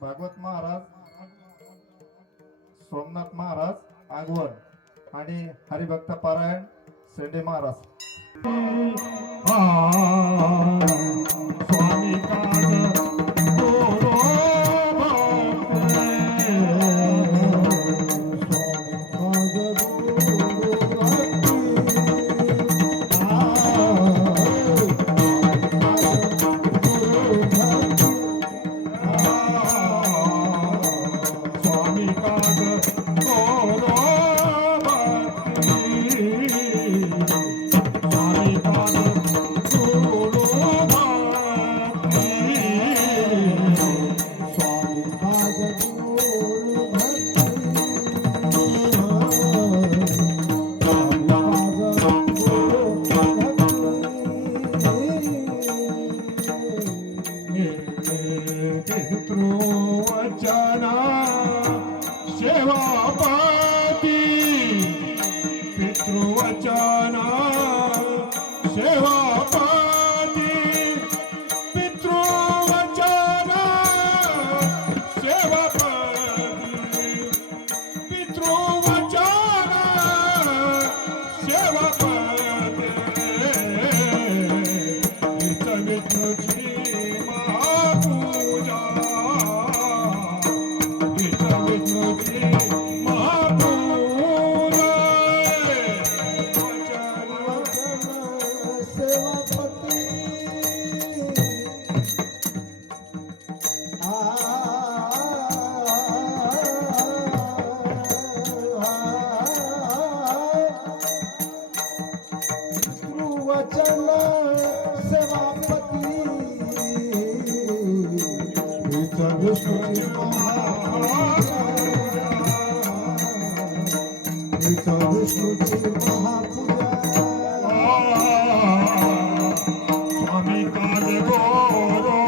भागवत महाराज, सोमनाथ महाराज आगवण आणि हरिभक्त पारायण शेंडे महाराज। स्वामी पितृवचना सेवापती, पितृवचना सेवापती, पितृवचना सेवापती, पितृवचना सेवापती, विठ्ठलची महापूजा, विठ्ठलची महापूजा, सेवापती, वचन सेवापती, विष्णुची महापूजा, स्वामी काल गोरो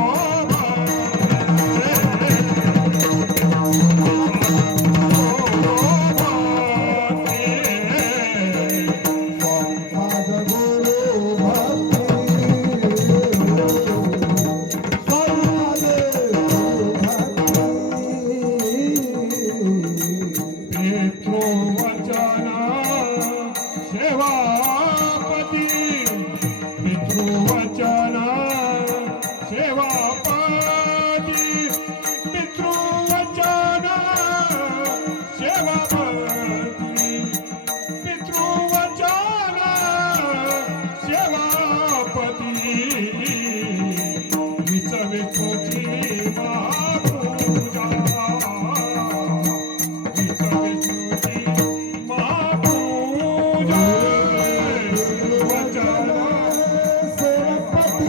सेवापती, पितृवचना सेवापती, पितृवचना सेवापती, पितृवचना सेवापती, विठ्ठलची महापूजा, विठ्ठलची महापूजा, वचन सेवापती,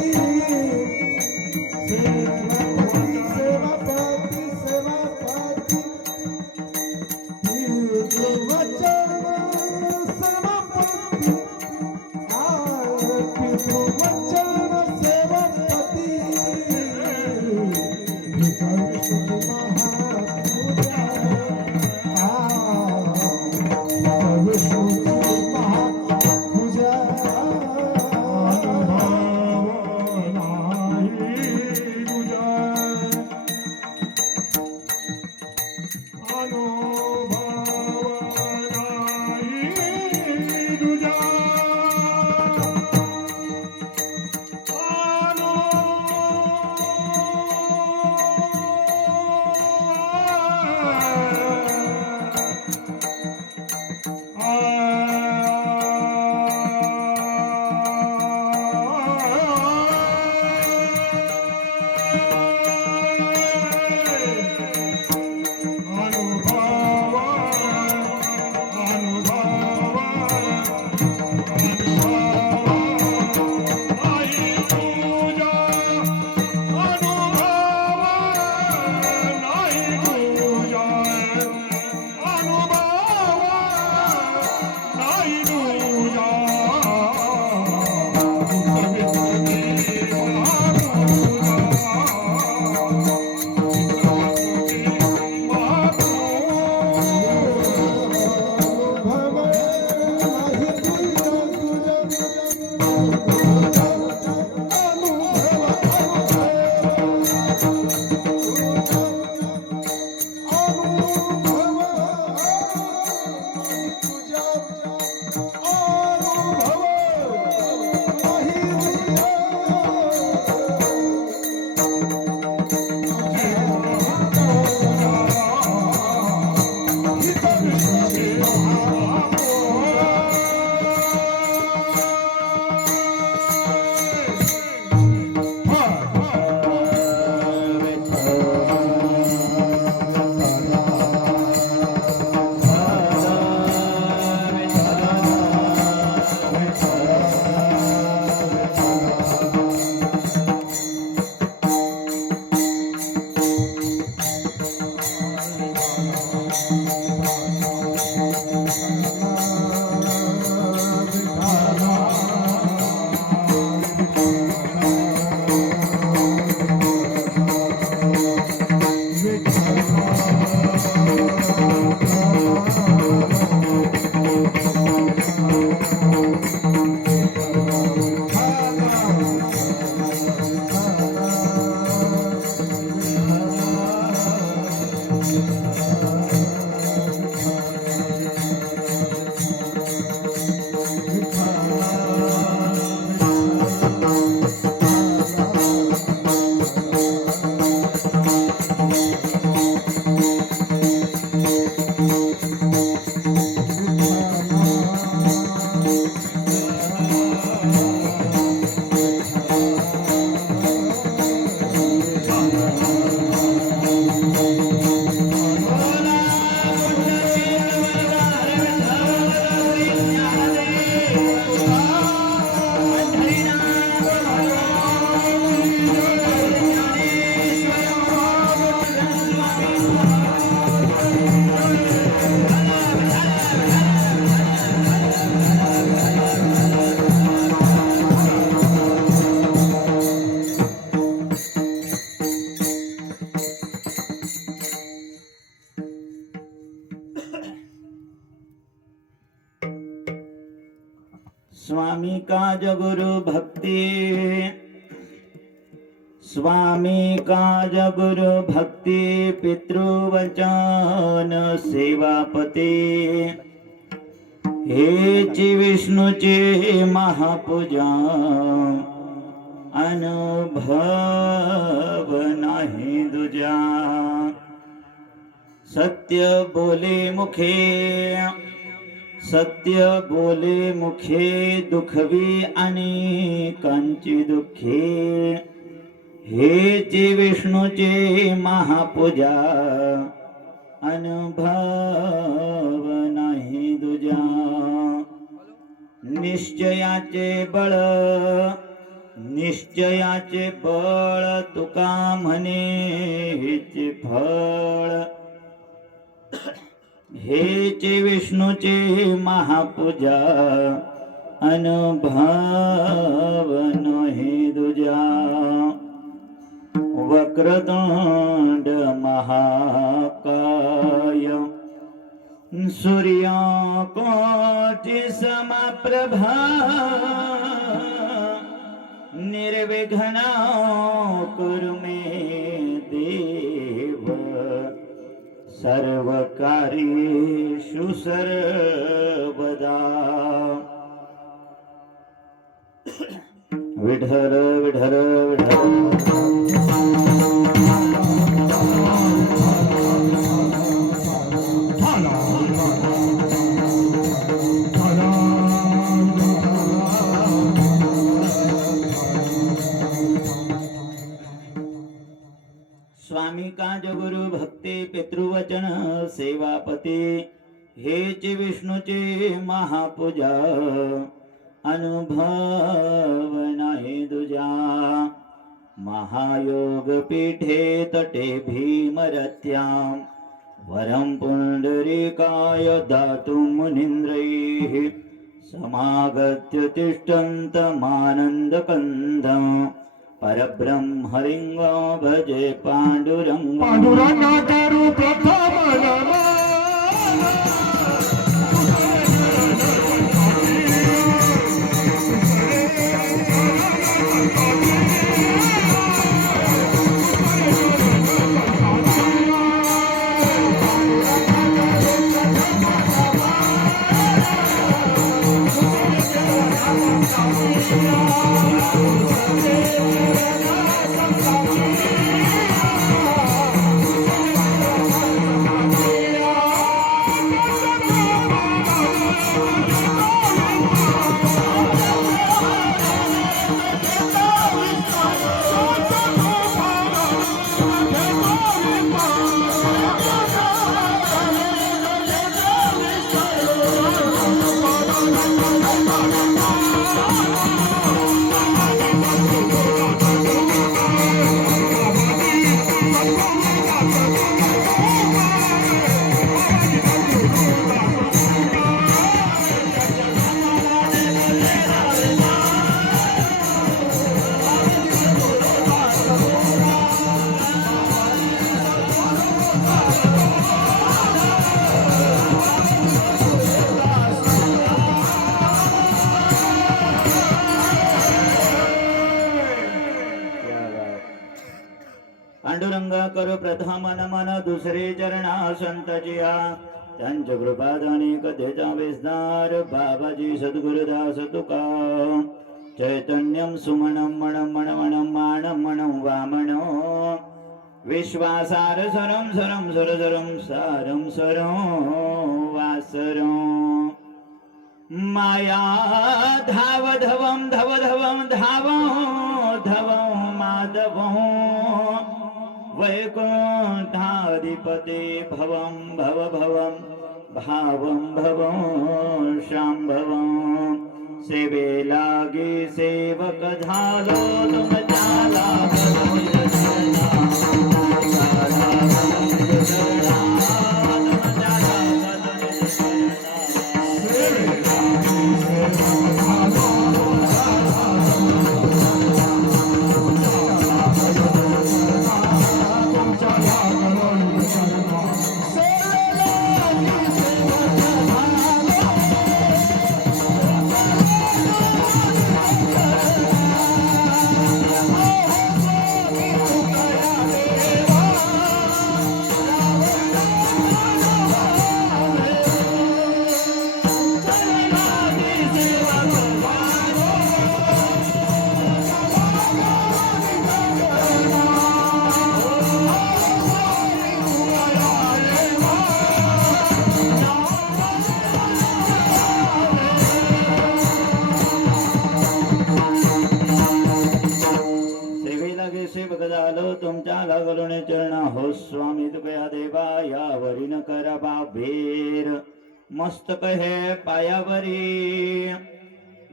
काज गुरु भक्ति स्वामी काज गुरु भक्ति पितृवचन सेवापती हेची विष्णूची महापूजा अनुभव नाही दुजा सत्य बोले मुखे दुखवी अनेकांची दुःखे हेची विष्णूची महापूजा अनुभव नाही दुजा निश्चयाचे बळ तुका म्हणे हेचे फळ हेचे विष्णूचे महापूजा अनुभव नाही दुजा वक्रतुंड महाकाय सूर्यकोटि समप्रभा निर्विघ्न कुरु मे देव सर्वकार्येषु सर्वदा विठ्ठल विठ्ठल विठ्ठल स्वामी काज गुरु भक्ती पितृवचन सेवापती हेचे विष्णूचे महापूजा अनुभव नाही दुजा महायोग पीठे तटे भीमरत्यां वरं पुंडरीकाय दातुं मुनीन्द्रैः समागत्य तिष्ठन्तमानन्दकन्दं परब्रह्मलिंग भजे पांडुरंग करू प्रथम नमः पांडुरंगा करो प्रथम नमन दुसरे चरणा संतजिया त्यांच्या कृपादानी कथेचा विस्तार बाबाजी सद्गुरुदास तुका चैतन्यम सुमनम मणम मणमणम माणम मणम वामनो विश्वासार सरम सरम सरसरम सारम सरो वासरो माया धाव धवम धव धवम धाव धव माधव वैकुंठाधिपते भवं भव भवं भावं भवं शांभवं सेवे लागे सेवक झालो तुम झाला सेवक झालो तुमच्या लागलोने चरण हो स्वामी तुकया देवा यावरी न करा बाबेर मस्तक हे पायावरी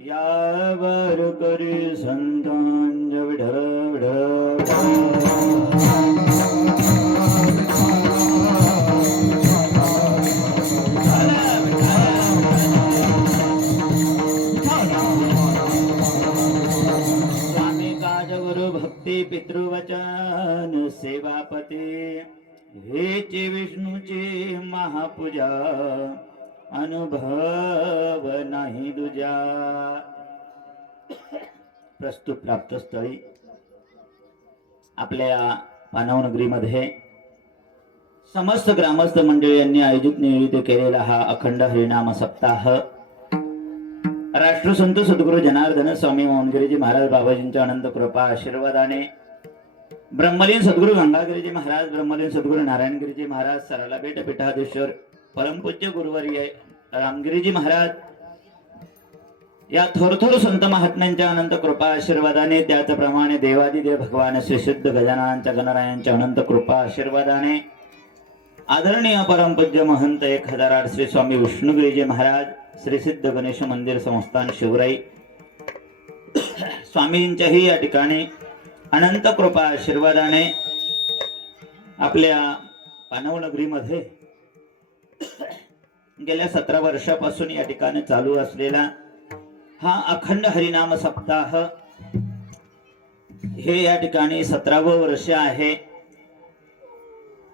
यावर करी संतांज विठल स्वामी काज गुरु भक्ती पितृवचन सेवापती हेचे विष्णूचे महापूजा अनुभव नाही दुजा. प्रस्तुत प्राप्त स्थळी आपल्या पानवनगरीमध्ये समस्त ग्रामस्थ मंडळी यांनी आयोजित नियोजित केलेला हा अखंड हरिनाम सप्ताह राष्ट्रसंत सद्गुरू जनार्दन स्वामी मोहनगिरीजी महाराज बाबाजींच्या अनंत कृपा आशीर्वादाने ब्रह्मलीन सद्गुरू गंगागिरीजी महाराज, ब्रह्मलीन सद्गुरू नारायणगिरीजी महाराज, सरला बेट पीठाधीश्वर परमपूज्य गुरुवर्य रामगिरीजी महाराज या थोर संत महात्म्यांच्या अनंत कृपा आशीर्वादाने, त्याचप्रमाणे देवादिदेव भगवान श्री सिद्ध गजाननांच्या गणरायांच्या अनंत कृपा आशीर्वादाने आदरणीय परमपूज्य महंत 1008 श्री स्वामी विष्णुगिरीजी महाराज, श्री सिद्ध गणेश मंदिर संस्थान शिवराई स्वामींच्याही या ठिकाणी अनंत कृपा आशीर्वादाने आपल्या पानवनगरीमध्ये गेल्या 17 वर्षापासून या ठिकाणी चालू असलेला हा अखंड हरिनाम सप्ताह हे या ठिकाणी 17वे वर्ष आहे.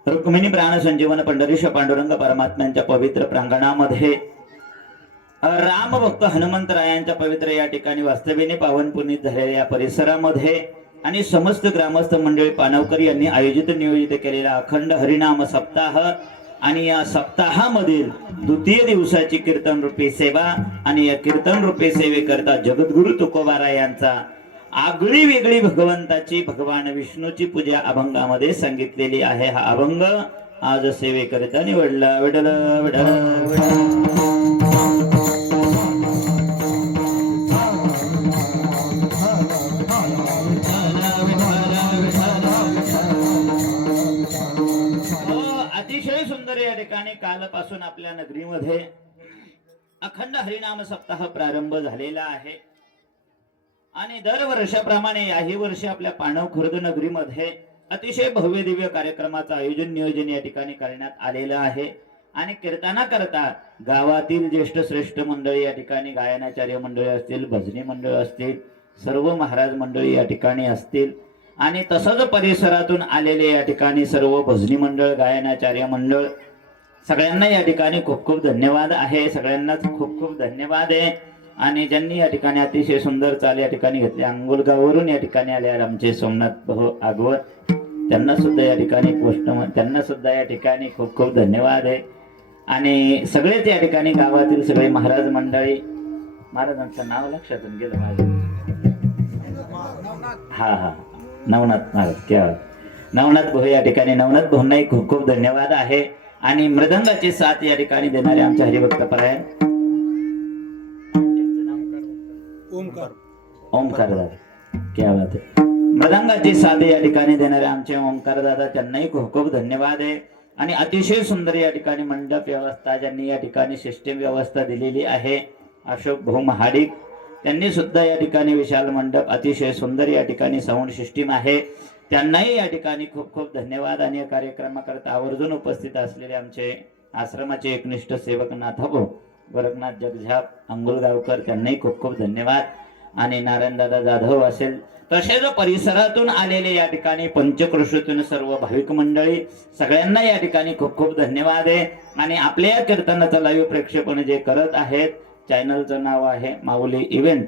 रुक्मिणी प्राण संजीवन पंढरीश पांडुरंग परमात्म्यांच्या पवित्र प्रांगणामध्ये राम भक्त हनुमंतरायांच्या पवित्र या ठिकाणी वास्तव्याने पावन पुनीत झालेल्या या परिसरामध्ये आणि समस्त ग्रामस्थ मंडळी पानवकरी यांनी आयोजित नियोजित केलेला अखंड हरिनाम सप्ताह आणि या सप्ताहामधील द्वितीय दिवसाची कीर्तन रूपी सेवा आणि या कीर्तन रूपी सेवेकरता जगद्गुरु तुकोबारा यांचा आगळी वेगळी भगवंताची भगवान विष्णूची पूजा अभंगामध्ये सांगितलेली आहे. हा अभंग आज सेवेकरता निवडला. विठ्ठल विठ्ठल अतिशय सुंदर या ठिकाणी कालपासून आपल्या नगरीमध्ये अखंड हरिनाम सप्ताह प्रारंभ झालेला आहे आणि दरवर्षाप्रमाणे याही वर्षी आपल्या पाणव खुर्द नगरीमध्ये अतिशय भव्य दिव्य कार्यक्रमाचं आयोजन नियोजन या ठिकाणी करण्यात आलेलं आहे. आणि कीर्तनाकरता गावातील ज्येष्ठ श्रेष्ठ मंडळी या ठिकाणी, गायनाचार्य मंडळी असतील, भजनी मंडळ असतील, सर्व महाराज मंडळी या ठिकाणी असतील आणि तसंच परिसरातून आलेले या ठिकाणी सर्व भजनी मंडळ, गायनाचार्य मंडळ, सगळ्यांना या ठिकाणी खूप खूप धन्यवाद आहे. सगळ्यांनाच खूप खूप धन्यवाद आहे. आणि ज्यांनी या ठिकाणी अतिशय सुंदर चाल या ठिकाणी घेतली, अंगुलगाववरून या ठिकाणी आले आमचे सोमनाथ भाऊ आगवत, त्यांना सुद्धा या ठिकाणी त्यांना सुद्धा या ठिकाणी खूप खूप धन्यवाद आहे. आणि सगळेच या ठिकाणी गावातील सगळे महाराज मंडळी, महाराजांचं नाव लक्षातून गेलं माझ्या, हा नवनाथ महाराज, क्या नवनाथ भाऊ या ठिकाणी, नवनाथ भाऊंनाही खूप खूप धन्यवाद आहे. आणि मृदंगाची साथ या ठिकाणी देणारे आमचे हरिभक्त परायण ओमकार दादा, क्या बात आहे, मृदंगाची साथ या ठिकाणी देणारे आमचे ओमकार दादा, त्यांनाही खूप खूप धन्यवाद आहे. आणि अतिशय सुंदर या ठिकाणी मंडप व्यवस्था, ज्यांनी या ठिकाणी सिस्टीम व्यवस्था दिलेली आहे, अशोक भाऊ महाडिक, त्यांनी सुद्धा या ठिकाणी विशाल मंडप, अतिशय सुंदर या ठिकाणी साऊंड सिस्टीम आहे, त्यांनाही या ठिकाणी खूप खूप धन्यवाद. आणि या कार्यक्रमाकरता आवर्जून उपस्थित असलेले आमचे आश्रमाचे एकनिष्ठ सेवक नाथभाऊ गोरखनाथ जगझाप अंगुलगावकर, त्यांनाही खूप खूप धन्यवाद. आणि नारायणदादा जाधव असेल, तसेच परिसरातून आलेले या ठिकाणी पंचक्रोशीतून सर्व भाविक मंडळी, सगळ्यांना या ठिकाणी खूप खूप धन्यवाद आहे. आणि आपल्या कीर्तनाचं लाईव्ह प्रेक्षेपण जे करत आहेत, चॅनलचं नाव आहे माऊली इव्हेंट,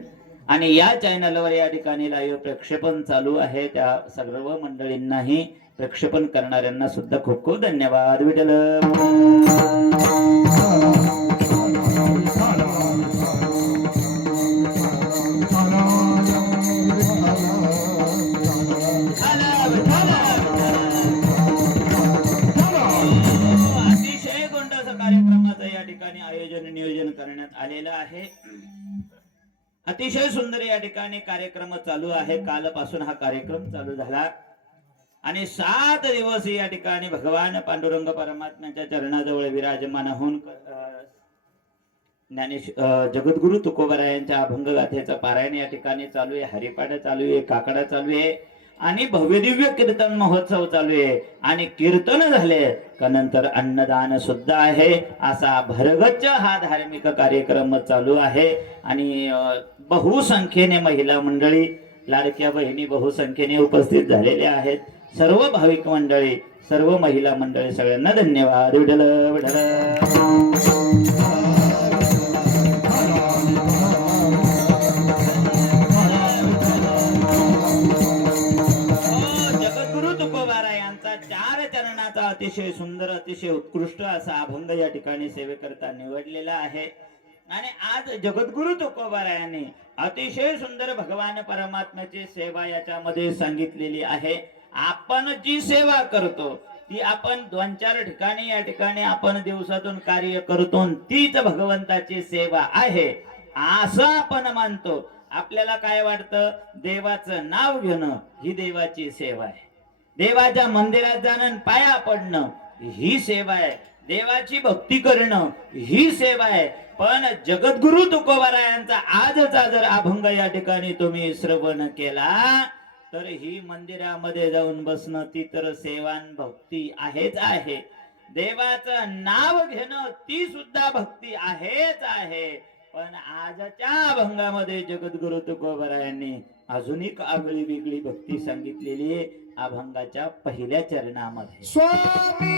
आणि या चॅनलवर या ठिकाणी लाईव्ह प्रक्षेपण चालू आहे. त्या सर्व मंडळींनाही, प्रक्षेपण करणाऱ्यांना सुद्धा खूप खूप धन्यवाद. विठ्ठल अतिशय गोंडाचा कार्यक्रमाचं या ठिकाणी आयोजन नियोजन करण्यात आलेलं आहे. अतिशय सुंदर या ठिकाणी कार्यक्रम चालू आहे. कालपासून हा कार्यक्रम चालू झाला. आणि 7 दिवस या ठिकाणी भगवान पांडुरंग परमात्म्याच्या चरणाजवळ विराजमान होऊन जगद्गुरु तुकोबरायांच्या अभंग गाथेचं पारायण या ठिकाणी चालू आहे, हरिपाठ चालू आहे, काकडा चालू आहे आणि भव्य दिव्य कीर्तन महोत्सव चालू आहे आणि कीर्तन झाले का नंतर अन्नदान सुद्धा आहे. असा भरगच्च हा धार्मिक कार्यक्रम चालू आहे आणि बहुसंख्येने महिला मंडळी, लाडक्या बहिणी बहुसंख्येने उपस्थित झालेल्या आहेत. सर्व भाविक मंडळी, सर्व महिला मंडळी, सगळ्यांना धन्यवाद. विठ्ठल विठ्ठल. अतिशय सुंदर, अतिशय उत्कृष्ट असा अभंग या ठिकाणी सेवेकरता निवडलेला आहे आणि आज जगद्गुरु तुकोबारायांनी अतिशय सुंदर भगवान परमात्म्याची सेवा याच्यामध्ये सांगितलेली आहे. आपण जी सेवा करतो ती आपण 2-4 ठिकाणी या ठिकाणी आपण दिवसातून कार्य करतो, तीच भगवंताची सेवा आहे असं आपण मानतो. आपल्याला काय वाटतं? देवाचं नाव घेणं ही देवाची सेवा आहे, देवाच्या मंदिरात जाणं पाया पडणं ही सेवा आहे, देवाची भक्ती करणं ही सेवा आहे. पण जगद्गुरु तुकोबारायांचा आजचा जर अभंग या ठिकाणी तुम्ही श्रवण केला तर ही मंदिरामध्ये जाऊन बसणं ती तर सेवान भक्ती आहेच आहे, देवाचं नाव घेणं ती सुद्धा भक्ती आहेच आहे. पण आजच्या अभंगामध्ये जगद्गुरु तुकोबारायांनी अजून एक आगळी वेगळी भक्ती सांगितलेली आहे अभंगाच्या पहिल्या चरणामध्ये. स्वामी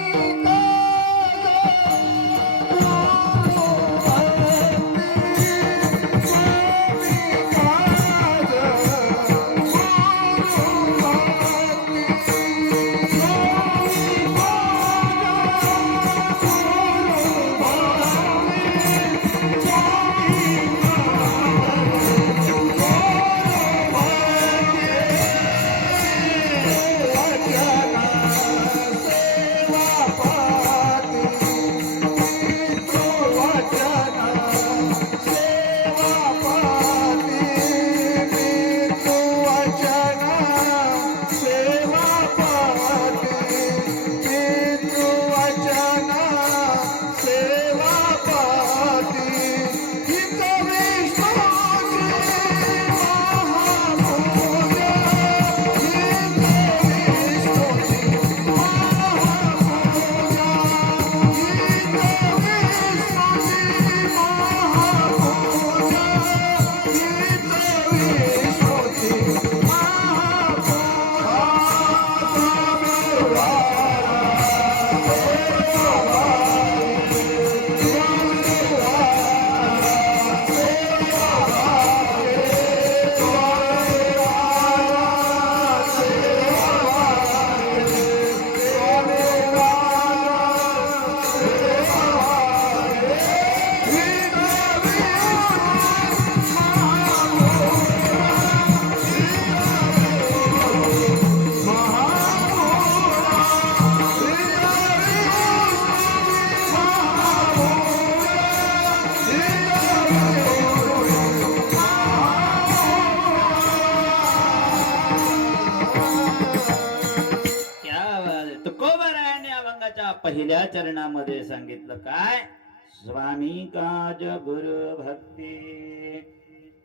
पहिल्या चरणामध्ये सांगितलं काय? स्वामी काज गुरु भक्ती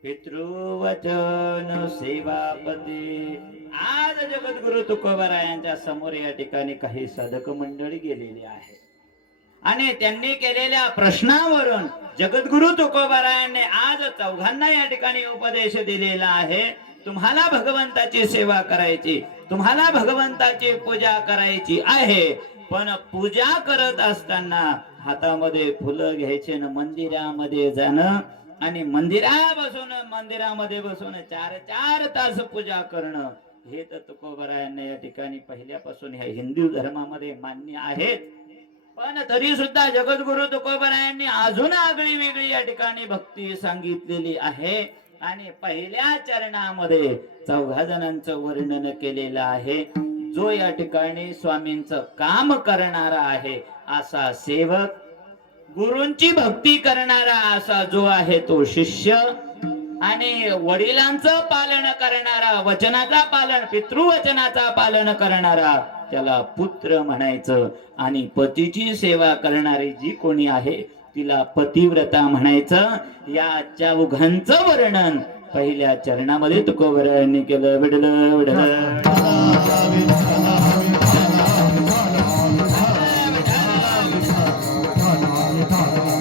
पितृवचन सेवापती. आज जगद्गुरु तुकोबारायांच्या समोर या ठिकाणी काही साधक मंडळी गेलेली आहे आणि त्यांनी केलेल्या प्रश्नावरून जगद्गुरु तुकोबारायांनी आज चौघांना या ठिकाणी उपदेश दिलेला आहे. तुम्हाला भगवंताची सेवा करायची, तुम्हाला भगवंताची पूजा करायची आहे, पण पूजा करत असताना हातामध्ये फुलं घ्यायचे न मंदिरामध्ये जाणं आणि मंदिरामध्ये बसून 4 तास पूजा करणं हे तर तुकोबारायांना या ठिकाणी पहिल्यापासून ह्या हिंदू धर्मामध्ये मान्य आहेत. पण तरी सुद्धा जगद्गुरु तुकोबारायांनी अजून आगळी वेगळी या ठिकाणी भक्ती सांगितलेली आहे आणि पहिल्या चरणामध्ये 4 जणांचं वर्णन केलेलं आहे. जो या ठिकाणी स्वामींचं काम करणारा आहे असा सेवक, गुरूंची भक्ती करणारा असा जो आहे तो शिष्य आणि वडिलांचं पालन करणारा, वचनाचा पालन, पितृवचनाचा पालन करणारा त्याला पुत्र म्हणायचं. आणि पतीची सेवा करणारी जी कोणी आहे तिला पतिव्रता म्हणायचं. या चौघांचं वर्णन पहिल्या चरणामध्ये तुकोबरायांनी केलं. विडलं विडलं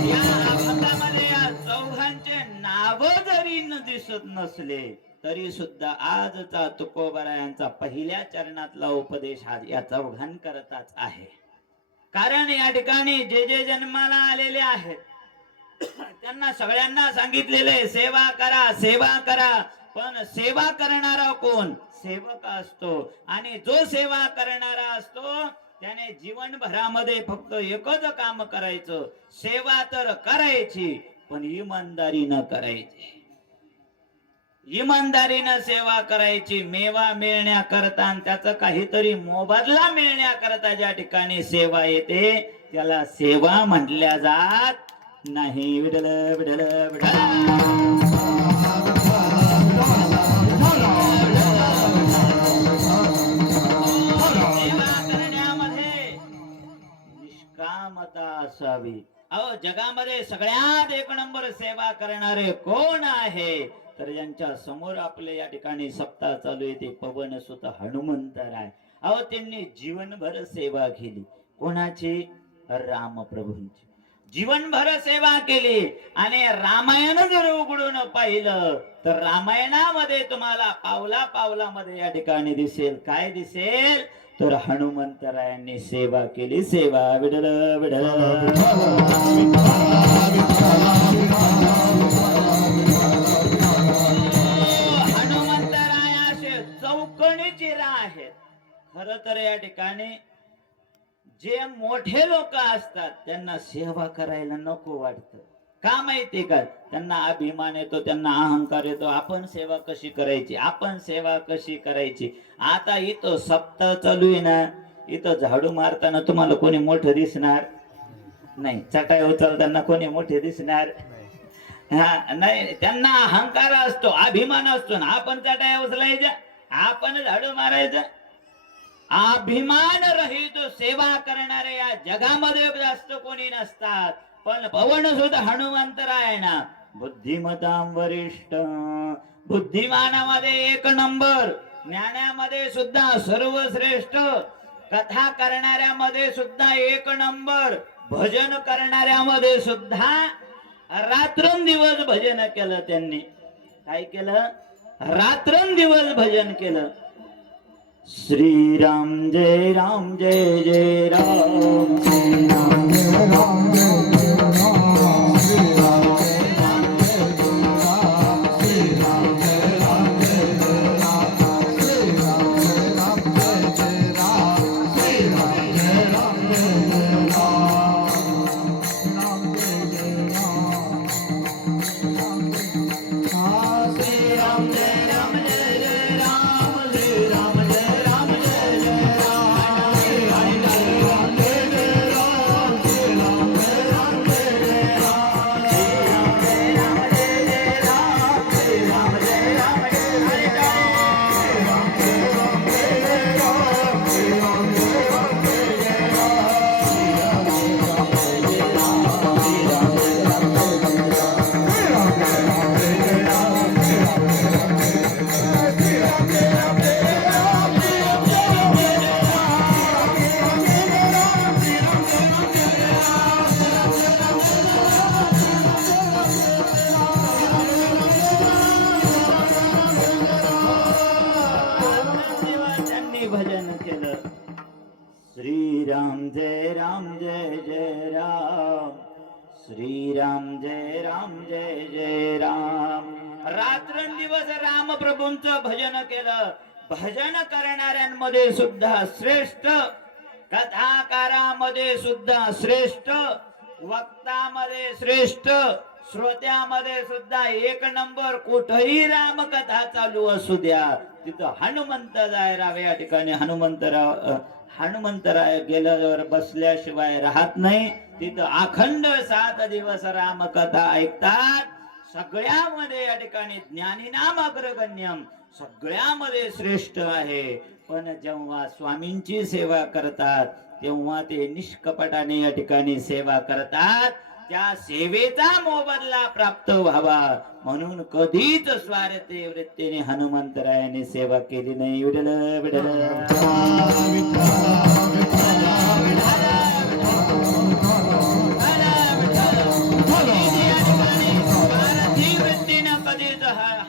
या अभंगामध्ये या चौघांचे नाव जरी न दिसत नसले तरी सुद्धा आजचा तुकोबरायांचा पहिल्या चरणातला उपदेश हा या चौघांकरताच आहे. कारण या ठिकाणी जे जे जन्माला आलेले आहेत त्यांना सगळ्यांना सांगितलेले सेवा करा, सेवा करा. पण सेवा करणारा कोण? सेवक असतो. आणि जो सेवा करणारा असतो त्याने जीवनभरामध्ये फक्त एकच काम करायचं, सेवा तर करायची पण इमानदारीनं करायची. इमानदारीनं सेवा करायची. मेवा मिळण्याकरता आणि त्याचा काहीतरी मोबदला मिळण्याकरता ज्या ठिकाणी सेवा येते त्याला सेवा म्हटल्या जात नाही. विडल विडल विडल सेवा करण्यामध्ये निष्कामता असावी. अहो जगामध्ये सगळ्यात एक नंबर सेवा करणारे कोण आहे तर ज्यांच्या समोर आपले या ठिकाणी सप्ताह चालू आहे ते पवन सुत हनुमंतराय. अहो त्यांनी जीवनभर सेवा केली. कोणाची? रामप्रभूंची. जीवनभर सेवा केली. आणि रामायण जर उघडून पाहिलं तर रामायणामध्ये तुम्हाला पावला पावलामध्ये या ठिकाणी दिसेल. काय दिसेल? तर हनुमंतरायांनी सेवा केली. सेवा विडल विडल हनुमंतरायाचे चौकणीची राह आहेत. खर तर या ठिकाणी जे मोठे लोक असतात त्यांना सेवा करायला नको वाटतं. का माहिती का? त्यांना अभिमान येतो, त्यांना अहंकार येतो. आपण सेवा कशी करायची, आपण सेवा कशी करायची. आता इथं सप्ताह चालू आहे ना, इथं झाडू मारताना तुम्हाला कोणी मोठं दिसणार नाही, चटाई उचलताना कोणी मोठे दिसणार नाही. त्यांना अहंकार असतो, अभिमान असतो ना. आपण चटाई उचलायच्या, आपण झाडू मारायचं. अभिमान रहित सेवा करणारे या जगामध्ये जास्त कोणी नसतात. पण पवन सुद्धा हनुमंतराय ना बुद्धिमतां वरिष्ठ, बुद्धिमानामध्ये एक नंबर, ज्ञानामध्ये सुद्धा सर्वश्रेष्ठ, कथा करणाऱ्यामध्ये सुद्धा एक नंबर, भजन करणाऱ्यामध्ये सुद्धा रात्रंदिवस भजन केलं त्यांनी. काय केलं? रात्रंदिवस भजन केलं. श्रीराम जय राम जय जय राम, श्रीराम जय राम जय जय राम, श्रीराम जय राम जय जय राम, श्रीराम जय राम जय जय राम, श्रीराम जय राम जय जय राम, श्रीराम जय राम जय जय राम, राम जय जय राम, श्रीराम जय राम जय जय राम, श्रीराम जय राम जय जय राम, श्रीराम जय राम जय जय राम, श्रीराम जय राम जय जय राम, श्रीराम जय राम जय जय राम, श्रीराम जय राम जय जय राम, श्रीराम जय राम जय जय राम, श्रीराम जय राम जय जय राम, श्रीराम जय राम जय जय राम, श्रीराम जय राम जय जय राम, श्रीराम जय राम जय जय राम, श्रीराम जय राम जय जय राम, श्रीराम जय राम जय जय राम, त्यांनी भजन केलं. श्रीराम जय राम जय जय राम, श्रीराम जय राम जय जय राम. रात्रंदिवस रामप्रभूंचं भजन केलं. भजन करणाऱ्यांमध्ये सुद्धा श्रेष्ठ, कथाकारामध्ये सुद्धा श्रेष्ठ, वक्तामध्ये श्रेष्ठ, श्रोत्यामध्ये सुद्धा एक नंबर. कुठेही रामकथा चालू असू द्या तिथं हनुमंत जायराव या ठिकाणी हनुमंतराय गेल्यावर बसल्याशिवाय राहत नाही. तिथं अखंड 7 दिवस रामकथा ऐकतात. सगळ्यामध्ये या ठिकाणी ज्ञानी नाम अग्रगण्यम, सगळ्यामध्ये श्रेष्ठ आहे. पण जेव्हा स्वामींची सेवा करतात तेव्हा ते निष्कपटाने या ठिकाणी सेवा करतात. त्या सेवेचा मोबदला प्राप्त व्हावा म्हणून कधीच स्वार्थी वृत्तीने हनुमंतरायाने सेवा केली नाही. विठ्ठल विठ्ठल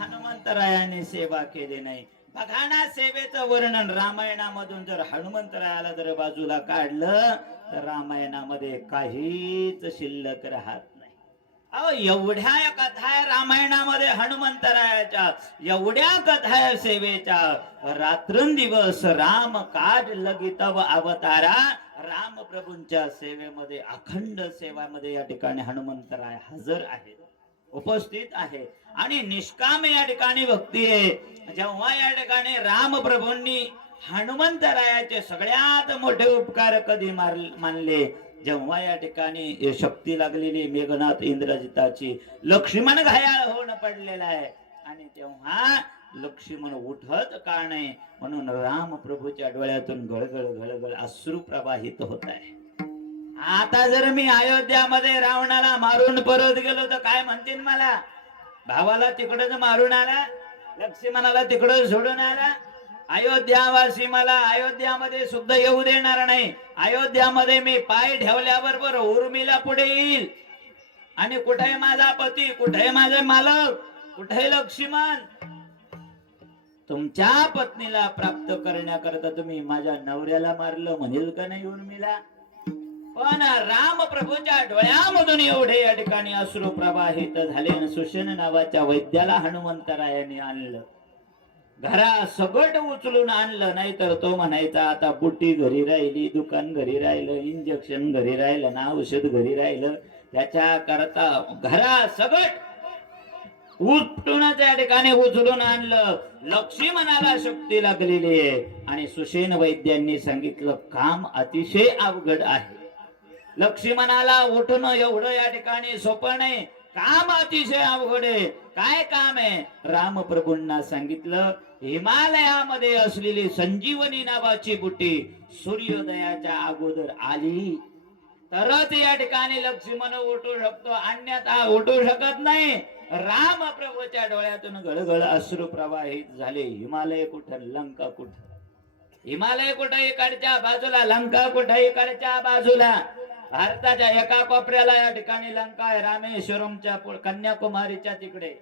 हनुमंतरायाने सेवा केली नाही. बघा ना, सेवेचं वर्णन रामायणामधून जर हनुमंतरायाला जर बाजूला काढलं तर रामायणामध्ये काहीच शिल्लक राहत नाही. अहो, एवढ्या कथा आहे रामायणामध्ये हनुमंतरायाच्या, एवढ्या कथा आहे सेवेच्या. रात्रंदिवस राम काज लगी तव अवतारा, राम प्रभूंच्या सेवेमध्ये अखंड सेवामध्ये या ठिकाणी हनुमंतराय हजर आहेत, उपस्थित आहे. आणि निष्काम या ठिकाणी भक्ती आहे. जेव्हा या ठिकाणी राम प्रभूंनी हनुमंतरायाचे सगळ्यात मोठे उपकार कधी मानले, जेव्हा या ठिकाणी शक्ती लागलेली मेघनाथ इंद्रजिताची, लक्ष्मण घायाळ होऊन पडलेला आहे आणि तेव्हा लक्ष्मण उठत का नाही म्हणून राम प्रभूच्या डोळ्यातून घळघळ घळघळ अश्रू प्रवाहित होत आहे. आता जर मी अयोध्यामध्ये रावणाला मारून परत गेलो तर काय म्हणतील मला? भावाला तिकडच मारून आला, लक्ष्मणाला तिकडच सोडून आला. अयोध्यावासी मला अयोध्यामध्ये सुद्धा येऊ देणार नाही. अयोध्यामध्ये मी पाय ठेवल्याबरोबर उर्मिला पुढे येईल आणि कुठे माझा पती, कुठे माझे मालक, कुठे लक्ष्मण? तुमच्या पत्नीला प्राप्त करण्याकरता तुम्ही माझ्या नवऱ्याला मारलं म्हणेल का नाही उर्मिला? पण राम प्रभूच्या डोळ्यामधून एवढे या ठिकाणी अश्रू प्रवाहित झाले आणि सुषेण नावाच्या वैद्याला हनुमंतरायाने आणलं, घरा सगट उचलून आणलं. नाही तर तो म्हणायचा आता बुटी घरी राहिली, दुकान घरी राहिलं, इंजेक्शन घरी राहिलं ना, औषध घरी राहिलं, त्याच्या करता घरा सगट उपटूनच या ठिकाणी उचलून आणलं. लक्ष्मणाला शक्ती लागलेली आहे आणि सुषेण वैद्यांनी सांगितलं काम अतिशय अवघड आहे. लक्ष्मणाला उठणं एवढं या ठिकाणी सोपं नाही, काम अतिशय अवघड आहे. काय काम आहे? राम प्रभूंना सांगितलं हिमालयामध्ये असलेली संजीवनी नावाची बुटी सूर्योदयाच्या अगोदर आली तरच या ठिकाणी लक्ष्मण उठू शकतो, अन्यथा उठू शकत नाही. राम प्रभूच्या डोळ्यातून गळगळ अश्रू प्रवाहित झाले. हिमालय कुठं, लंका कुठं? हिमालय कुठं इकडच्या बाजूला, लंका कुठं इकडच्या बाजूला. भारताच्या एका कोपऱ्याला या ठिकाणी लंका आहे, रामेश्वरमच्या कन्याकुमारीच्या तिकडे,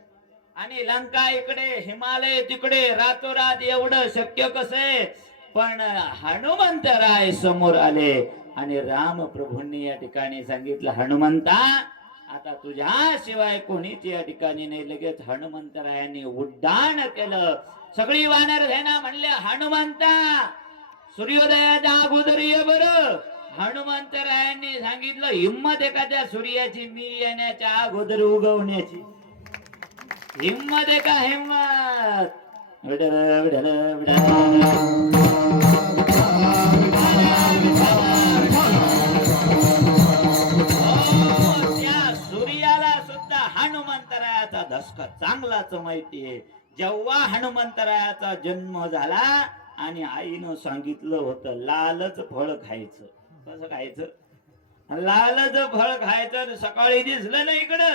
आणि लंका इकडे, हिमालय तिकडे. रातोरात एवढं शक्य कसं? पण हनुमंतराय समोर आले आणि राम प्रभूंनी या ठिकाणी सांगितलं हनुमंता आता तुझ्या शिवाय कोणीच या ठिकाणी नाही. लगेच हनुमंतरायांनी उड्डाण केलं. सगळी वानर सेना म्हणले हनुमंता सूर्योदयाच्या अगोदर ये बरं. हनुमंतरायांनी सांगितलं हिम्मत आहे का त्या सूर्याची मी येण्याच्या अगोदर उगवण्याची? हिम्मत आहे का? हिम्मत. विठ्ठल विठ्ठल विठ्ठल. त्या सूर्याला सुद्धा हनुमंतरायाचा धसका चांगलाच माहितीये. जेव्हा हनुमंतरायाचा जन्म झाला आणि आईनं सांगितलं होतं लालच फळ खायचं. कसं खायचं? लालच फळ खायचं. सकाळी दिसलं ना इकडं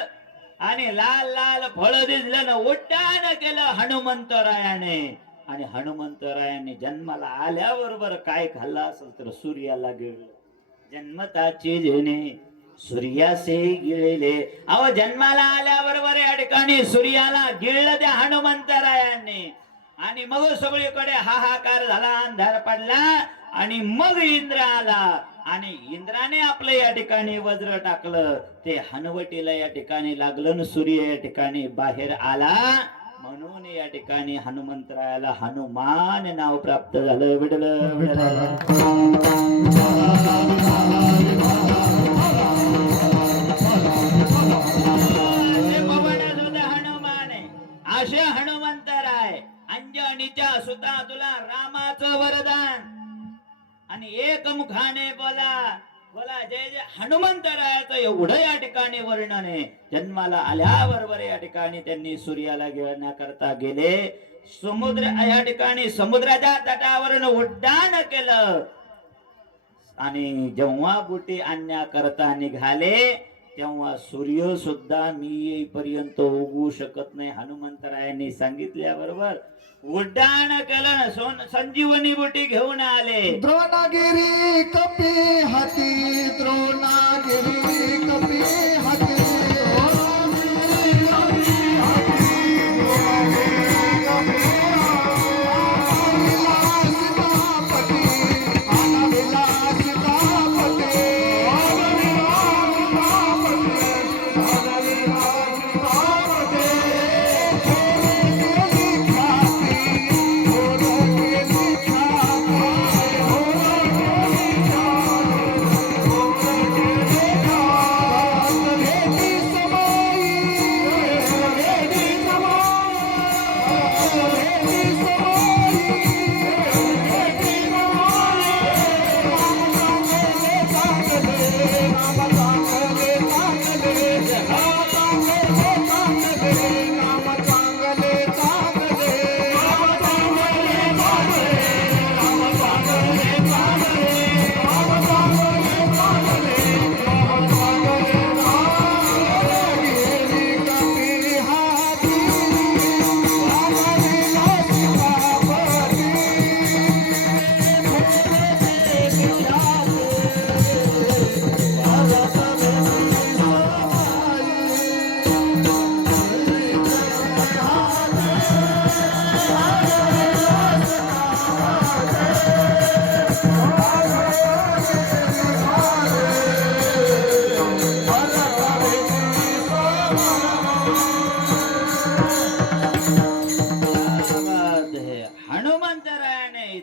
आणि लाल लाल फळ दिसलं ना, उड्डाण केलं हनुमंतरायाने. आणि हनुमंतरायाने जन्माला आल्याबरोबर काय खाल्लं असेल तर सूर्याला गिळलं. जन्मताचे जेणे सूर्यासे गिळले. अहो जन्माला आल्याबरोबर या ठिकाणी सूर्याला गिळलं त्या हनुमंतरायाने. आणि मग सगळीकडे हाहाकार झाला, अंधार पडला. आणि मग इंद्र आला आणि इंद्राने आपलं या ठिकाणी वज्र टाकलं. ते हनवटीला या ठिकाणी लागलं न सूर्य या ठिकाणी बाहेर आला. म्हणून या ठिकाणी हनुमंतरायाला हनुमान नाव प्राप्त झालं. विठ्ठल हनुमान आहे. असे हनुमंतराय अंजनीच्या सुता तुला रामाचं वरदान. आणि एक मुखाने बोला बोला जय जय हनुमंतरायाचं एवढं या ठिकाणी वर्णन आहे. जन्माला आल्याबरोबर या ठिकाणी त्यांनी सूर्याला घेण्याकरता गेले. समुद्र या ठिकाणी समुद्राच्या तटावरून उड्डाण केलं आणि जेव्हा बुटी आणण्याकरता निघाले तेव्हा सूर्य सुद्धा मी येईपर्यंत उगवू शकत नाही. हनुमंतरायांनी सांगितल्याबरोबर उड्डाण केलं. संजीवनी बुटी घेऊन आले. द्रोणागिरी कपी हाती द्रोणागिरी कपी हाती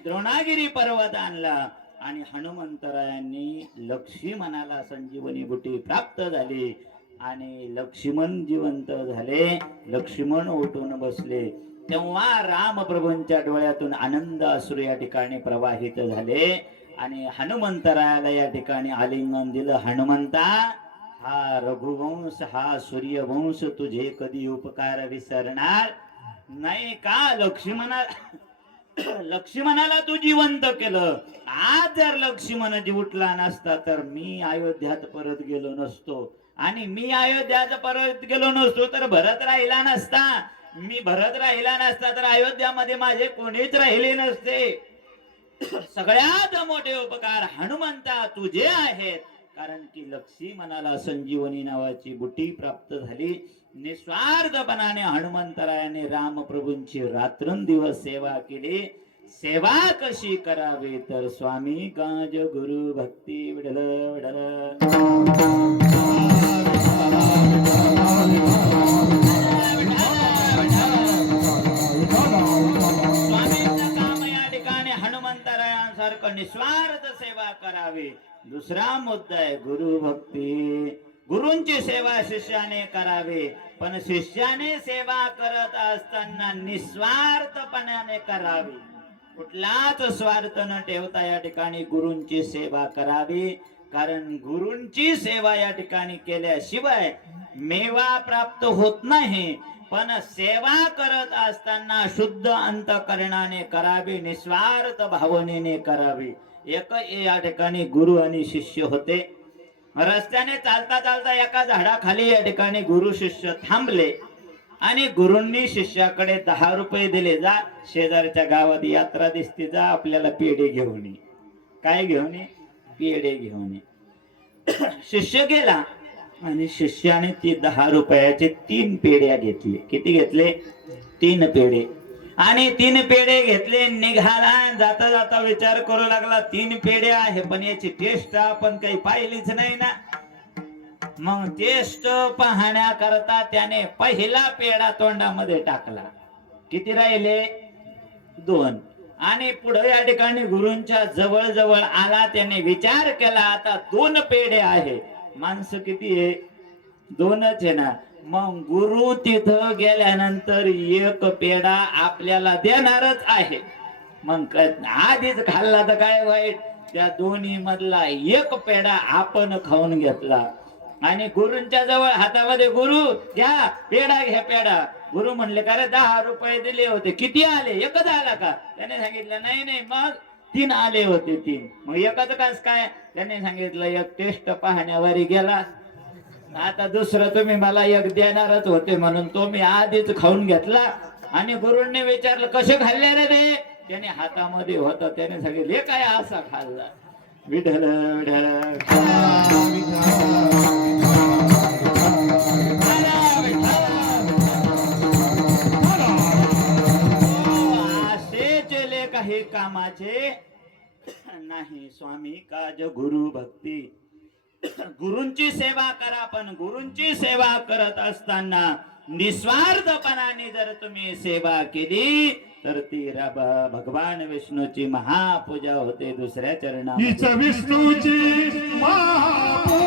द्रोणागिरी पर्वत आणला आणि हनुमंतरायांनी लक्ष्मणाला संजीवनी बुटी प्राप्त झाली आणि लक्ष्मण जिवंत झाले. लक्ष्मण उठून बसले तेव्हा रामप्रभूंच्या डोळ्यातून आनंद अश्रू या ठिकाणी प्रवाहित झाले आणि हनुमंतरायाला या ठिकाणी आलिंगन दिलं. हनुमंता, हा रघुवंश हा सूर्यवंश तुझे कधी उपकार विसरणार नाही का? लक्ष्मणाला तू जिवंत केलं. आज जर लक्ष्मण उठला नसता तर मी अयोध्यात परत गेलो नसतो आणि मी अयोध्यात परत गेलो नसतो तर भरत राहिला नसता. मी भरत राहिला नसता तर अयोध्यामध्ये माझे कोणीच राहिले नसते. सगळ्यात मोठे उपकार हनुमंता तुझे आहेत, कारण की लक्ष्मणाला संजीवनी नावाची बुटी प्राप्त झाली. निस्वार्थपणाने हनुमंतरायाने रामप्रभूंची रात्रंदिवस सेवा केली. सेवा कशी करावी तर स्वामी गाज गुरु भक्ती विडल विडल. स्वामींचं काम या ठिकाणी हनुमंतरायांसारखं निस्वार्थ सेवा करावी. दुसरा मुद्दा आहे गुरु भक्ती. गुरूंची सेवा शिष्याने करावी, पण शिष्याने सेवा करत असताना निस्वार्थपणाने करावी. कुठलाच स्वार्थ न ठेवता या ठिकाणी गुरूंची सेवा करावी, कारण गुरूंची सेवा या ठिकाणी केल्याशिवाय मेवा प्राप्त होत नाही. पण सेवा करत असताना शुद्ध अंतःकरणाने करावी, निस्वार्थ भावनेने करावी. एक या ठिकाणी गुरु आणि शिष्य होते. रस्त्याने चालता चालता एका झाडाखाली या ठिकाणी गुरु शिष्य थांबले आणि गुरूंनी शिष्याकडे 10 रुपये दिले. जा शेजारच्या गावात यात्रा दिसते, जा आपल्याला पेढे घेऊन ये. काय घेऊन ये? पेढे घेऊन ये. शिष्य गेला आणि शिष्याने ती 10 रुपयाचे 3 पेढ्या घेतले. किती घेतले? 3 पेढे. आणि 3 पेढे घेतले, निघाला. जाता जाता विचार करू लागला 3 पेढे आहे पण याची टेस्ट आपण काही पाहिलीच नाही ना. मग टेस्ट पाहण्याकरता त्याने पहिला पेढा तोंडामध्ये टाकला. किती राहिले? 2. आणि पुढे या ठिकाणी गुरूंच्या जवळ जवळ आला. त्याने विचार केला आता 2 पेढे आहे, माणसं किती आहे? 2च आहे ना. मग गुरु तिथं गेल्यानंतर 1 पेढा आपल्याला देणारच आहे. मग आधीच खाल्ला तर काय वाईट, त्या दोन्ही मधला एक पेढा आपण खाऊन घेतला आणि गुरूंच्या जवळ हातामध्ये गुरु घ्या पेढा घ्या पेढा. गुरु म्हणले का रे 10 रुपये दिले होते, किती आले? एकच आला का? त्याने सांगितलं नाही नाही, मग 3 आले होते 3. मग एकच कस काय? त्याने सांगितलं एक टेस्ट पाहण्यावर गेला, आता दुसरं तुम्ही मला एक देणारच होते म्हणून तो मी आधीच खाऊन घेतला. आणि गुरुंनी विचारलं कसे खाल्ले रे ते? त्याने हातामध्ये होत, त्याने सांगितलं हे काय असा खाल्ला? विठ्ठल असे चले काही कामाचे नाही स्वामी काज गुरु भक्ती. गुरूंची सेवा करा, पण गुरूंची सेवा करत असताना निस्वार्थपणाने जर तुम्ही सेवा केली तर ती भगवान विष्णूची महापूजा होते. दुसऱ्या चरणात हीच विष्णूची महापूजा,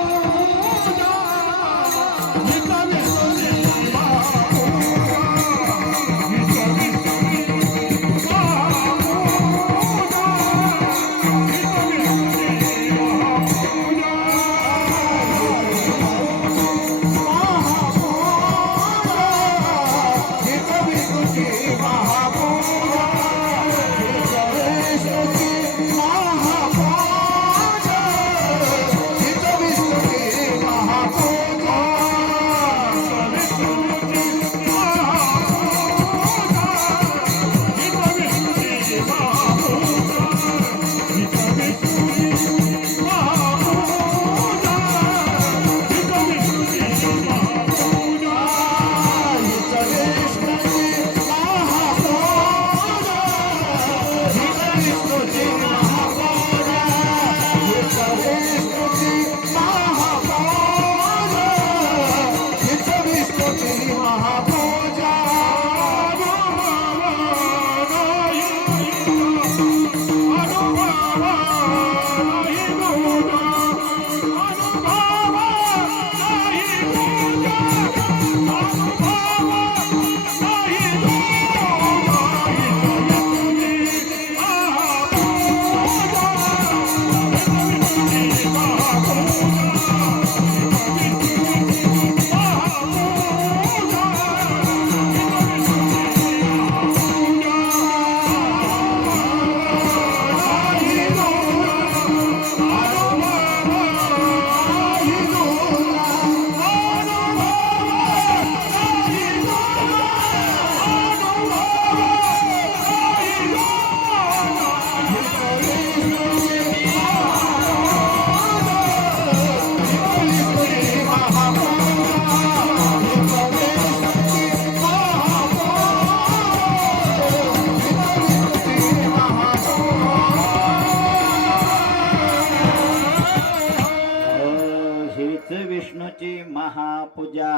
हीच विष्णूची महापूजा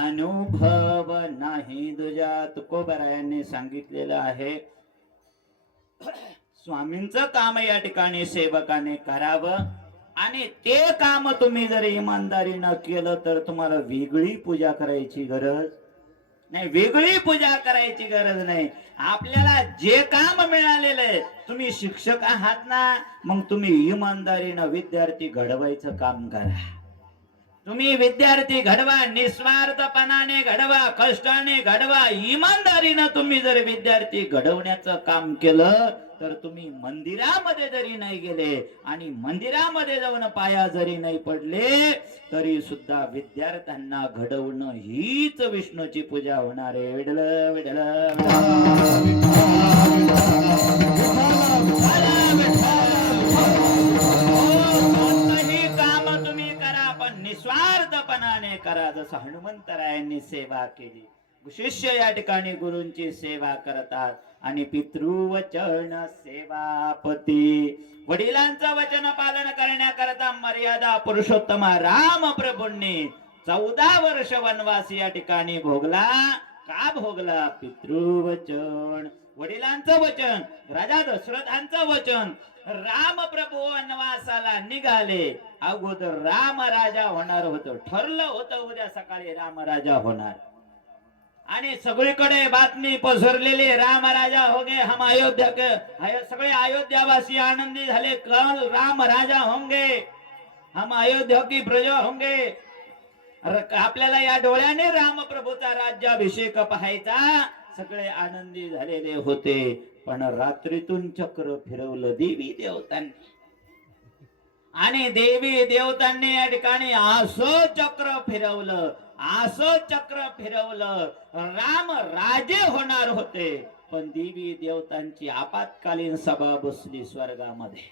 अनुभव नाही दुजा. तुकोबरायांनी सांगितलेलं आहे स्वामींचं काम या ठिकाणी सेवकाने करावं आणि ते काम तुम्ही जर इमानदारीनं केलं तर तुम्हाला वेगळी पूजा करायची गरज नाही, वेगळी पूजा करायची गरज नाही. आपल्याला जे काम मिळालेलं आहे, तुम्ही शिक्षक आहात ना, मग तुम्ही इमानदारीनं विद्यार्थी घडवायचं काम करा. तुम्ही विद्यार्थी घडवा, निस्वार्थपणाने घडवा, कष्टाने घडवा, इमानदारीनं तुम्ही जर विद्यार्थी घडवण्याचं काम केलं तर तुम्ही मंदिरामध्ये जरी नाही गेले आणि मंदिरामध्ये जाऊन पाया जरी नाही पडले तरी सुद्धा विद्यार्थ्यांना घडवणं हीच विष्णूची पूजा होणार आहे. विडल विडल काम तुम्ही करा, पण निस्वार्थपणाने करा. जसं हनुमंतरायांनी सेवा केली, शिष्य या ठिकाणी गुरूंची सेवा करतात आणि पितृवचन सेवापती, वडिलांचं वचन पालन करण्याकरता मर्यादा पुरुषोत्तम राम प्रभूंनी 14 वर्ष वनवास या ठिकाणी भोगला. का भोगला? पितृवचन, वडिलांचं वचन, राजा दशरथांचं वचन. राम प्रभू वनवासाला निघाले, अगोदर राम राजा होणार होतं, ठरलं होतं उद्या सकाळी राम राजा होणार. आणि सगळीकडे बातमी पसरलेली, राम राजा होंगे हम अयोध्या के, सगळे अयोध्यावासी आनंदी झाले, कल राम राजा होंगे हम अयोध्या की प्रजा होंगे. आपल्याला या डोळ्याने रामप्रभूचा राज्याभिषेक पाहायचा. सगळे आनंदी झालेले होते. पण रात्रीतून चक्र फिरवलं देवी देवतांनी, आणि देवी देवतांनी या ठिकाणी असं चक्र फिरवलं, असं चक्र फिरवलं. राम राजे होणार होते, पण देवी देवतांची आपत्कालीन सभा बसली स्वर्गामध्ये.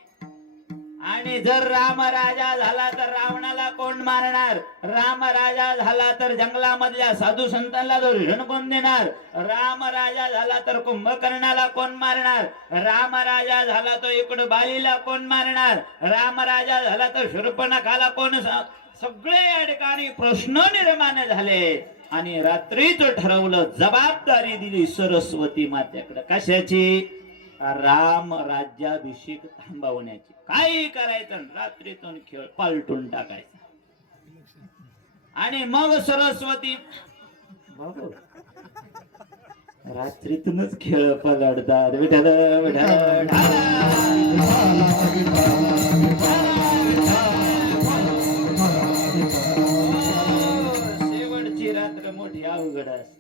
आणि जर राम राजा झाला तर रावणाला कोण मारणार? राम राजा झाला तर जंगलामधल्या साधू संतांना धरून कोण देणार? राम राजा झाला तर कुंभकर्णाला कोण मारणार? राम राजा झाला तर इकडं बालीला कोण मारणार? राम राजा झाला तर शूर्पणखाला कोण? सगळे या ठिकाणी प्रश्न निर्माण झाले. आणि रात्रीच ठरवलं, जबाबदारी दिली सरस्वती मातेकडे. कशाची? राम राज्याभिषेक थांबवण्याची. काही करायचं, रात्रीतून खेळ पालटून टाकायचा. आणि मग सरस्वती रात्रीतूनच खेळ पलटतात. विठ्ठल विठ्ठल शेवटची रात्र मोठी अवघड असते.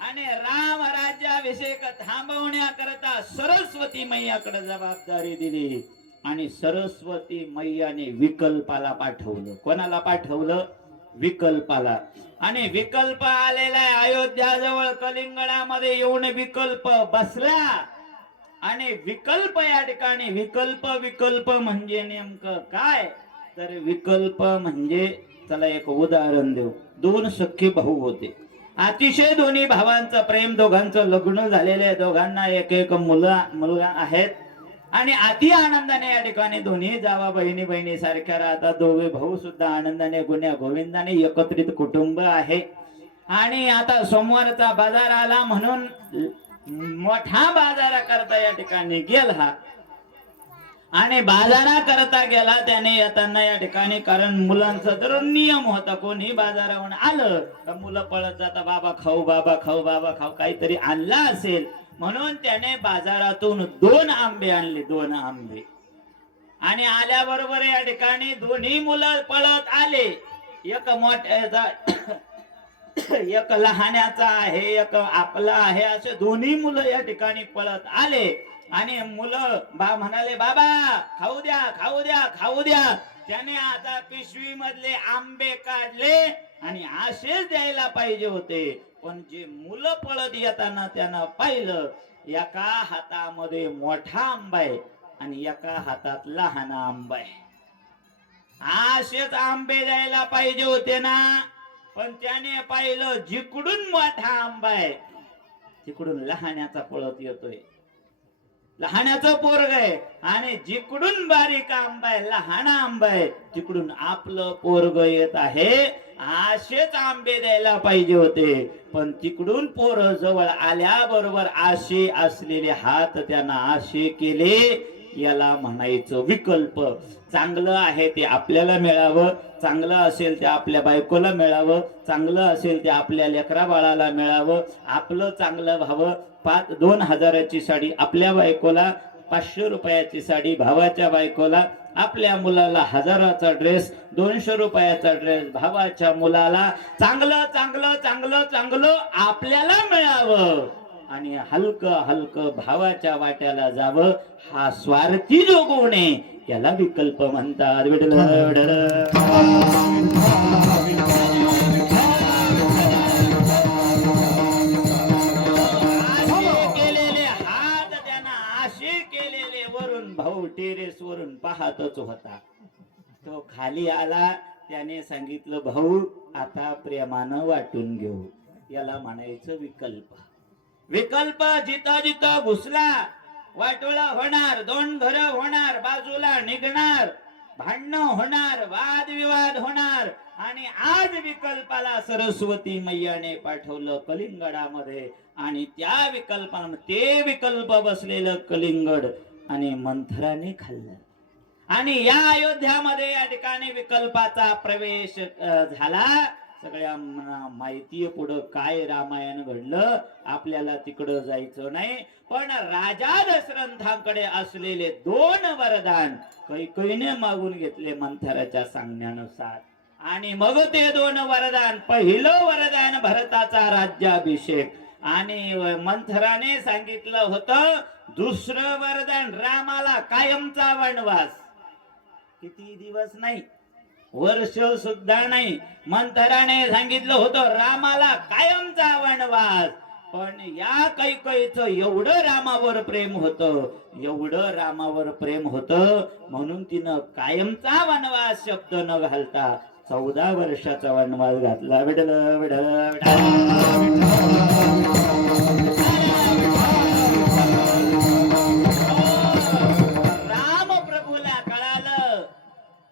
आणि राम राज्याभिषेक थांबवण्याकरता सरस्वती मैयाकडे जबाबदारी दिली. आणि सरस्वती मैयाने विकल्पाला पाठवलं. कोणाला पाठवलं? विकल्पाला. आणि विकल्प आलेला अयोध्याजवळ कलिंगडामध्ये येऊन विकल्प बसला. आणि विकल्प या ठिकाणी विकल्प म्हणजे नेमकं काय? तर विकल्प म्हणजे, चला एक उदाहरण देऊ. दोन सख्खे भाऊ होते. अतिशय दोन्ही भावांचं प्रेम, दोघांचं लग्न झालेलं आहे, दोघांना एक एक मुलगा आहेत. आणि अति आनंदाने या ठिकाणी दोन्ही जावा बहिणी सारख्या राहतात. दोघे भाऊ सुद्धा आनंदाने गुण्या गोविंदाने एकत्रित कुटुंब आहे. आणि आता सोमवारचा बाजार आला म्हणून मोठा बाजारा करता या ठिकाणी गेला. आणि बाजारा करता गेला त्याने येताना या ठिकाणी, कारण मुलांचा तर नियम होता, कोणी बाजारावरून आलं तर मुलं पळत जाता, बाबा खाऊ बाबा खाऊ बाबा खाऊ, काहीतरी आणला असेल म्हणून त्याने बाजारातून 2 आंबे आणले. 2 आंबे. आणि आल्याबरोबर या ठिकाणी दोन्ही मुलं पळत आले. एक मोठ्याचा एक लहान्याचा आहे, एक आपला आहे, असे दोन्ही मुलं या ठिकाणी पळत आले. आणि मुलं म्हणाले, बाबा खाऊ द्या खाऊ द्या खाऊ द्या. त्याने आता पिशवी मधले आंबे काढले आणि असेच द्यायला पाहिजे होते. पण जे मुलं पळत येताना त्यानं पाहिलं, एका हातामध्ये मोठा आंबा आहे आणि एका हातात लहान आंबा आहे. असेच आंबे द्यायला पाहिजे होते ना. पण त्याने पाहिलं, जिकडून मोठा आंबा आहे तिकडून लहान्याचा पळत येतोय. लहानाचं पोरग आहे. आणि जिकडून बारीक आंबा आहे, लहान आंबा आहे, तिकडून आपलं पोरग येत आहे. असेच आंबे द्यायला पाहिजे होते. पण तिकडून पोर जवळ आल्याबरोबर आशे असलेले हात त्यांना आशे केले. याला म्हणायचं विकल्प. चांगलं आहे ते आपल्याला मिळावं, चांगलं असेल ते आपल्या बायकोला मिळावं, चांगलं असेल ते आपल्या लेकरा बाळाला मिळावं, आपलं चांगलं व्हावं. 2000ची साडी आपल्या बायकोला, 500 रुपयाची साडी भावाच्या बायकोला, आपल्या मुलाला 1000चा ड्रेस, 200 रुपयाचा ड्रेस भावाच्या मुलाला. चांगलं चांगलं चांगलं चांगलं आपल्याला मिळावं आणि हलकं हलकं भावाच्या वाट्याला जावं. हा स्वार्थी जो गुण आहे याला विकल्प म्हणतात. भाऊ टेरेस वरून पाहतच होता. तो खाली आला. त्याने सांगितलं, भाऊ आता प्रेमानं वाटून घेऊ. याला म्हणायचं विकल्प. विकल्प जिथं जिथं घुसला, वाटोळा होणार, 2 घर होणार, बाजूला निघणार, भांडणं होणार, वादविवाद होणार. आणि आज विकल्पाला सरस्वती मैयाने पाठवलं कलिंगडामध्ये. आणि त्या विकल्पामध्ये ते विकल्प बसलेलं कलिंगड आणि मंथराने खाल्लं. आणि या अयोध्यामध्ये या ठिकाणी विकल्पाचा प्रवेश झाला. सगळ्या माहिती पुढं काय रामायण घडलं आपल्याला तिकडं जायचं नाही. पण राजा दशरथांकडे असलेले 2 वरदान कैकेयीने मागून घेतले मंथराच्या सांगण्यानुसार. आणि मग ते 2 वरदान, पहिलं वरदान भरताचा राज्याभिषेक, आणि मंथराने सांगितलं होतं दुसरं वरदान रामाला कायमचा वनवास. किती दिवस नाही, वर्ष सुद्धा नाही. मंथराने सांगितलं होतं रामाला कायमचा वनवास. पण या कैकेयीचं एवढं रामावर प्रेम होतं, एवढं रामावर प्रेम होतं, म्हणून तिनं कायमचा वनवास शब्द न घालता 14 वर्षाचा वनवास घातला. विठ्ठल विठ्ठल राम प्रभूला कळालं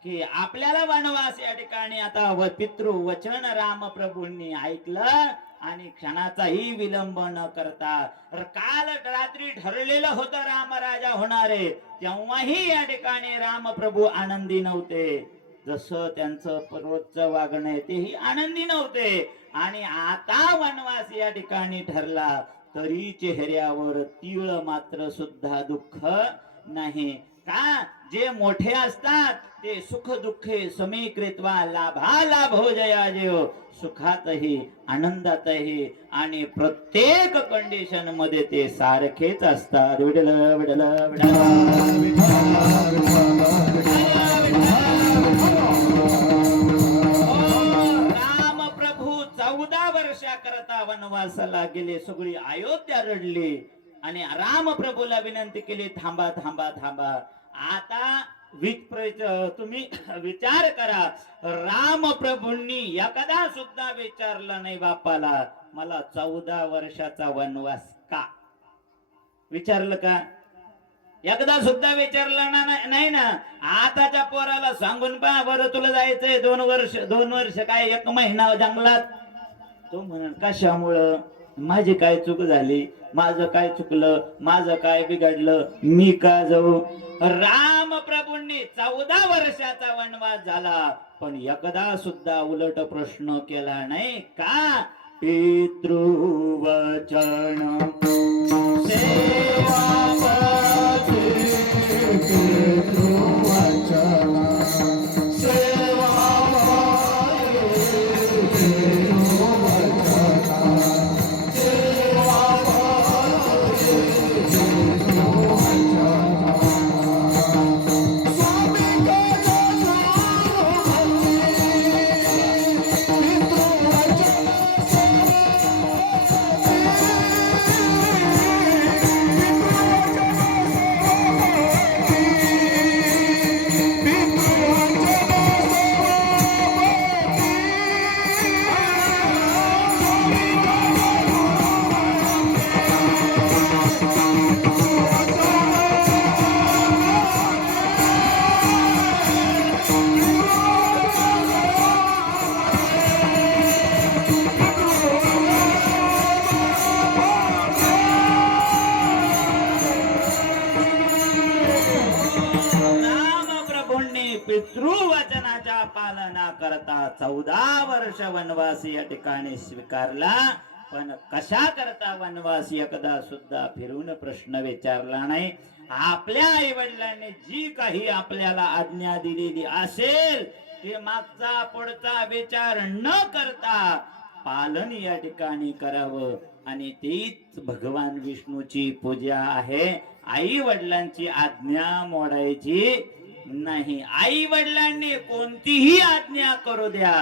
की आपल्याला वनवास या ठिकाणी आता पितृ वचन राम प्रभूंनी ऐकलं. आणि क्षणाचाही विलंब न करता, काल रात्री ठरलेलं होतं राम राजा होणारे, तेव्हाही या ठिकाणी राम प्रभू आनंदी नव्हते. जसं त्यांचं रोजचं वागणं आहे तेही आनंदी नव्हते. आणि आता वनवास या ठिकाणी ठरला तरी चेहऱ्यावर तीळ मात्र सुद्धा दुःख नाही. का? जे मोठे असतात ते सुख दुःखे समीकृत्वा लाभालाभ हो जया जेव, सुखातही आनंदातही आणि प्रत्येक कंडिशन मध्ये ते सारखेच असतात. विडल विडल राम प्रभू 14 वर्षा करता वनवासाला गेले. सगळी अयोध्या रडली आणि राम प्रभूला विनंती केली, थांबा थांबा थांबा. आता तुम्ही विचार करा, राम प्रभूंनी एकदा सुद्धा विचारलं नाही बापाला मला 14 वर्षाचा वनवास का? विचारलं का? एकदा सुद्धा विचारलं नाही ना. आताच्या पोराला सांगून पहा बरं, तुला जायचंय 2 वर्ष काय 1 महिना जंगलात? तो म्हण कशामुळं? माझी काय चूक झाली? माझं काय चुकलं? माझं काय बिघडलं? मी का जाऊ? राम प्रभूंनी 14 वर्षाचा वनवास झाला पण एकदा सुद्धा उलट प्रश्न केला नाही का? पितृवचन पितृवचनाच्या पालना करता 14 वर्ष वनवास या ठिकाणी स्वीकारला. पण कशा करता वनवास एकदा सुद्धा फिरून प्रश्न विचारला नाही. आपल्या आई वडिलांनी जी काही आपल्याला आज्ञा दिलेली असेल ते मागचा पुढचा विचार न करता पालन या ठिकाणी करावं. आणि तीच भगवान विष्णूची पूजा आहे. आई वडिलांची आज्ञा मोडायची नाही. आई वडिलांनी कोणतीही आज्ञा करू द्या,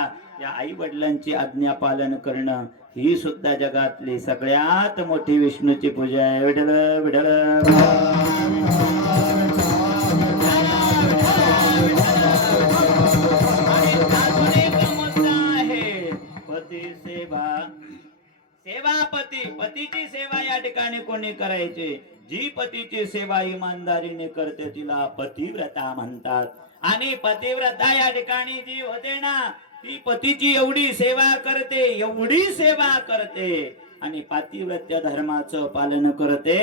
या आई वडिलांची आज्ञा पालन करणं ही सुद्धा जगातली सगळ्यात मोठी विष्णूची पूजा आहे. विठ्ठल विठ्ठल आहे पती सेवा. सेवापती, पतीची सेवा या ठिकाणी कोणी करायची? जी पतीची सेवा इमानदारीने करते तिला पतिव्रता म्हणतात. आणि पतिव्रता या ठिकाणी जी होते ना, ती पतीची एवढी सेवा करते, एवढी सेवा करते आणि पातिव्रत्य धर्माचं पालन करते.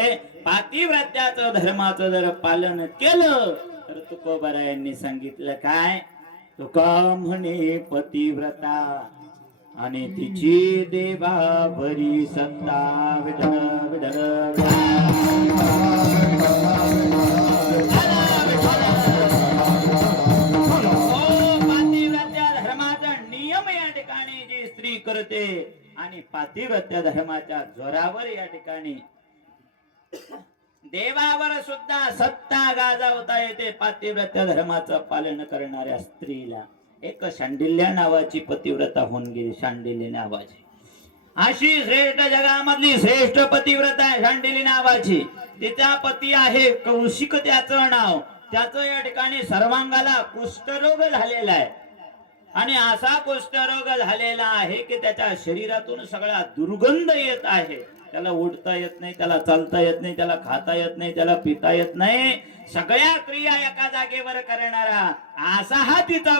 पातिव्रत्याचं धर्माचं जर पालन केलं तर तुकोबारायांनी सांगितलं काय? तुका म्हणे पतिव्रता आणि तिची देवावरी सत्ता विठ्ठल विठ्ठल पातिव्रत्य धर्माचा नियम या ठिकाणी जी स्त्री करते आणि पातिव्रत्य धर्माच्या जोरावर या ठिकाणी देवावर सुद्धा सत्ता गाजवता येते. पातिव्रत्य धर्माचं पालन करणाऱ्या स्त्रीला एक शांडिल्य नावाची पतिव्रता होऊन गेली. शांडिल्य नावाची अशी श्रेष्ठ जगामधली श्रेष्ठ पतिव्रता आहे शांडिली नावाची. तिचा पती आहे कौशिक त्याचं नाव. त्याचं या ठिकाणी सर्वांगाला कुष्ठरोग झालेला आहे आणि असा कुष्ठरोग झालेला आहे की त्याच्या शरीरातून सगळा दुर्गंध येत आहे. त्याला उठता येत नाही, त्याला चालता येत नाही, त्याला खाता येत नाही, त्याला पिता येत नाही. सगळ्या क्रिया एका जागेवर करणारा असा हा तिचा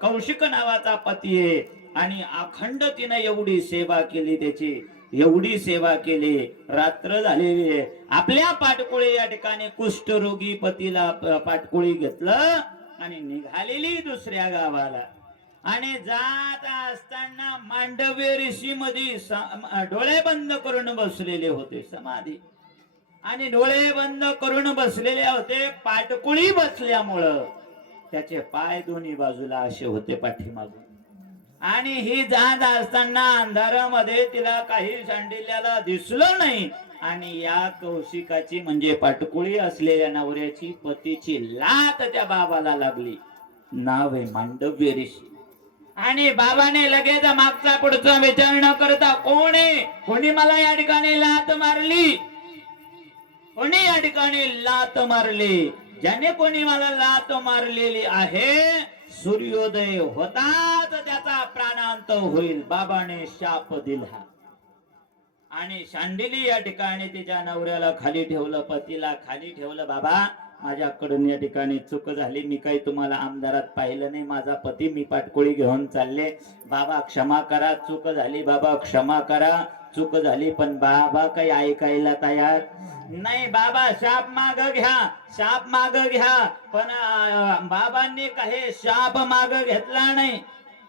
कौशिक नावाचा पती आहे. आणि अखंड तिनं एवढी सेवा केली, त्याची एवढी सेवा केली. रात्र झालेली आहे. आपल्या पाटकुळी या ठिकाणी कुष्ठरोगी पतीला पाटकुळी घेतलं आणि निघालेली दुसऱ्या गावाला. आणि जात असताना मांडव्य ऋषी मध्ये डोळे बंद करून बसलेले होते समाधी. आणि डोळे बंद करून बसलेले होते. पाटकुळी बसल्यामुळं त्याचे पाय दोन्ही बाजूला असे होते पाठीमागून. आणि ही जात असताना अंधारामध्ये तिला काही शांडिल्याला दिसलं नाही. आणि या कौशिकाची म्हणजे पाटकुळी असलेल्या नवऱ्याची पतीची लात त्या बाबाला लागली. नाव आहे मांडव्य ऋषी. आणि बाबाने लगेच मागचा पुढचा विचार न करता कोणी मला या ठिकाणी लात मारली, कोणी या ठिकाणी लात मारली, ज्याने कोणी मला लात मारलेली आहे सूर्योदय होताच त्याचा प्राणांत होईल. बाबाने शाप दिला. आणि शांडिली या ठिकाणी तिच्या नवऱ्याला खाली ठेवलं, पतीला खाली ठेवलं. बाबा माझ्याकडून या ठिकाणी चूक झाली, मी काही तुम्हाला आमदारात पाहिलं नाही. माझा पती मी पाटकुळी घेऊन चालले. बाबा क्षमा करा, चूक झाली. बाबा क्षमा करा, चूक झाली. पण बाबा काही ऐकायला तयार नाही. बाबा शाप माग घ्या, शाप माग घ्या. पण बाबांनी काही शाप माग घेतला नाही.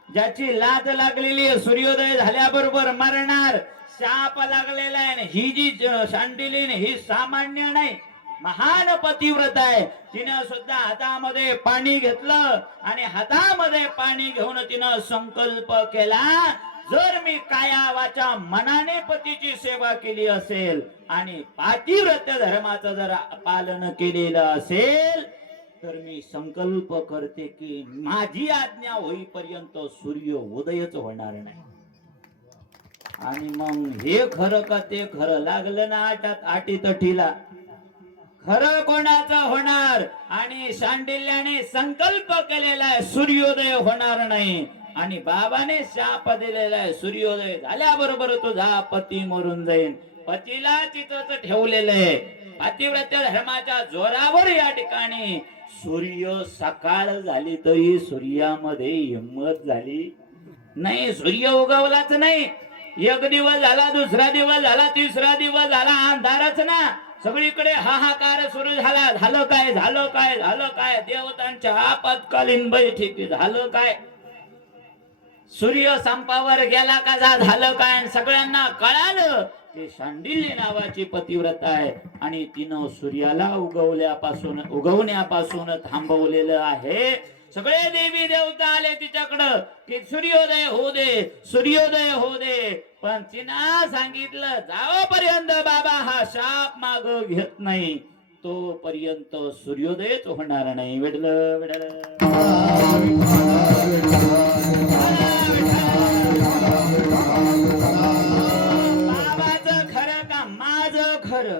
ज्याची लात लागलेली सूर्योदय झाल्याबरोबर मरणार, शाप लागलेला आहे. ही जी शांडिली ही सामान्य नाही, महान पतिव्रत आहे. तिनं सुद्धा हातामध्ये पाणी घेतलं आणि हातामध्ये पाणी घेऊन तिनं संकल्प केला, जर मी काया वाचा मनाने पतीची सेवा केली असेल आणि पातिव्रत्य धर्माचं जर पालन केलेलं असेल तर मी संकल्प करते की माझी आज्ञा होईपर्यंत सूर्य उदयच होणार नाही. आणि मग हे खरं का ते खरं लागलं ना अटीतटीला. खरं कोणाचं होणार. आणि शांडिल्याने संकल्प केलेला आहे सूर्योदय होणार नाही. आणि बाबाने शाप दिलेला आहे सूर्योदय झाल्याबरोबर तुझा पती मरून जाईल. पतीला तिथंच ठेवलेलं आहे. पातिव्रत्य धर्माच्या जोरावर या ठिकाणी सूर्य सकाळ झाली तरी सूर्यामध्ये हिंमत झाली नाही. सूर्य उगवलाच नाही. एक दिवस झाला, दुसरा दिवस झाला, तिसरा दिवस झाला, अंधारच ना. सगळीकडे हाहाकार सुरू झाला. झालं काय, झालं काय, झालं काय. देवतांच्या आपत्कालीन बैठकी झालं काय. सूर्य संपावर गेला का झालं काय. सगळ्यांना कळालं ते शांडिल्य नावाची पतिव्रता आहे. आणि तिनं सूर्याला उगवण्यापासून थांबवलेलं आहे. सगळे देवी देवता आले तिच्याकडं की सूर्योदय होऊ दे, सूर्योदय होऊ दे. पण तिनं सांगितलं जावपर्यंत बाबा हा शाप माग घेत नाही तोपर्यंत सूर्योदयच होणार नाही. विडलं विडलं बाबाचं खरं का माझं खरं.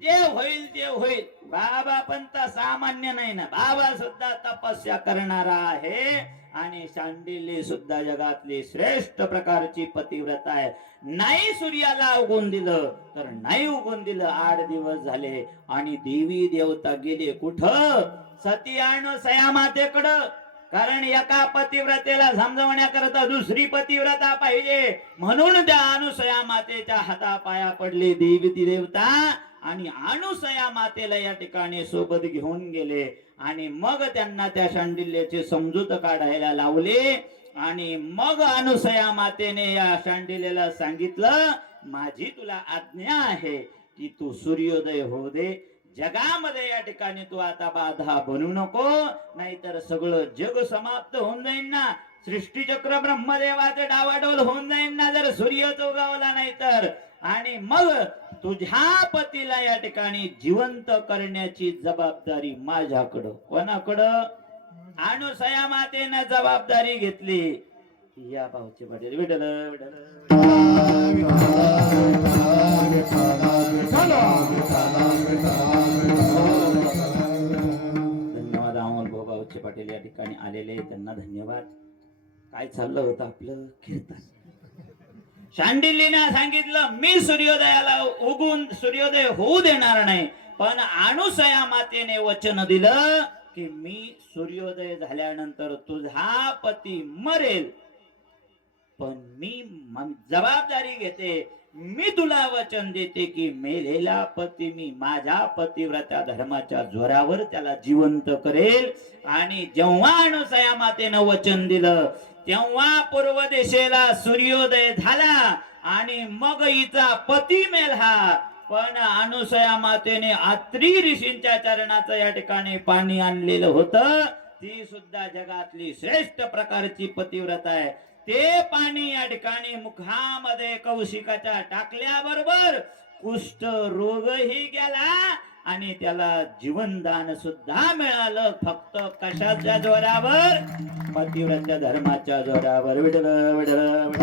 जे होईल ते होईल. बाबा पण तर सामान्य नाही ना. बाबा सुद्धा तपस्या करणारा आहे. आणि शांडिल्य सुद्धा जगातली श्रेष्ठ प्रकारची पतिव्रता आहे. नाही सूर्याला उगवून दिलं तर नाही उगवून दिलं. 8 दिवस झाले आणि देवी देवता गेले कुठं. सती अनुसया मातेकडं. कारण एका पतिव्रतेला समजवण्याकरता दुसरी पतिव्रता पाहिजे. म्हणून त्या अनुसया मातेच्या हातापाया पडले देवी देवता. आणि अनुसया मातेला या ठिकाणी सोबत घेऊन गेले. आणि मग त्यांना त्या शांडिल्याची समजूत काढायला लावले. आणि मग अनुसया मातेने या शांडिलेला सांगितलं, माझी तुला आज्ञा आहे की तू सूर्योदय होऊ दे, जगामध्ये या ठिकाणी तू आता बाधा बनू नको, नाहीतर सगळं जग समाप्त होऊन जाईल ना, सृष्टीचक्र ब्रह्मदेवाचे डावाडोल होऊन जाईल ना जर सूर्य उगवला नाही तर. आणि मग तुझ्या पतीला या ठिकाणी जिवंत करण्याची जबाबदारी माझ्याकडं. कोणाकडं? अनुसया मातेनं जबाबदारी घेतली. या भाऊचे पाटील विठ्ठल विठ्ठल. धन्यवाद अमोल भाऊ भाऊचे पाटील या ठिकाणी आलेले, त्यांना धन्यवाद. काय चाललं होतं आपलं कीर्तन. शांडिल्यने सांगितलं, मी सूर्योदयाला उगून सूर्योदय होऊ देणार नाही, पण अनुसया मातेने वचन दिलं की मी सूर्योदय झाल्यानंतर तुझा पती मरेल, पण मी जबाबदारी घेते, मी तुला वचन देते की मेलेला पती मी माझ्या पतिव्रता धर्माच्या जोरावर त्याला जिवंत करेल. आणि जेव्हा अनुसया मातेनं वचन दिलं तेव्हा पूर्व दिशेला सूर्योदय झाला आणि मग हिचा पती मेला. पण अनुसया मातेने अत्री ऋषींच्या चरणाचं या ठिकाणी पाणी आणलेलं होतं. ती सुद्धा जगातली श्रेष्ठ प्रकारची पतिव्रता आहे. ते पाणी या ठिकाणी मुखामध्ये कौशिकाच्या टाकल्याबरोबर कुष्ठ रोगही गेला आणि त्याला जीवनदान सुद्धा मिळालं. फक्त कशाच्या जोरावर? पतिव्रता धर्माच्या जोरावर. विठ्ठल विठ्ठल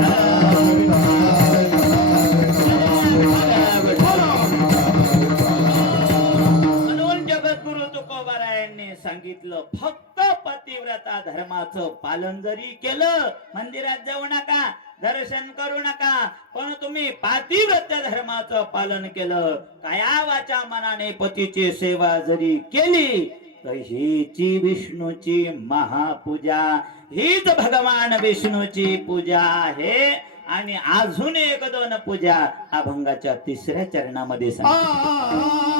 म्हणून जगद्गुरु तुकोबारायांनी सांगितलं, फक्त पतिव्रता धर्माचं पालन जरी केलं, मंदिरात जाऊ नका, दर्शन करू नका, पण तुम्ही पतिव्रता धर्माचं पालन केलं, काया वाचा मनाने पतीची सेवा जरी केली, तर हीची विष्णूची महापूजा, हीच भगवान विष्णूची पूजा आहे. आणि अजून एक दोन पूजा अभंगाच्या तिसऱ्या चरणामध्ये सांगितली.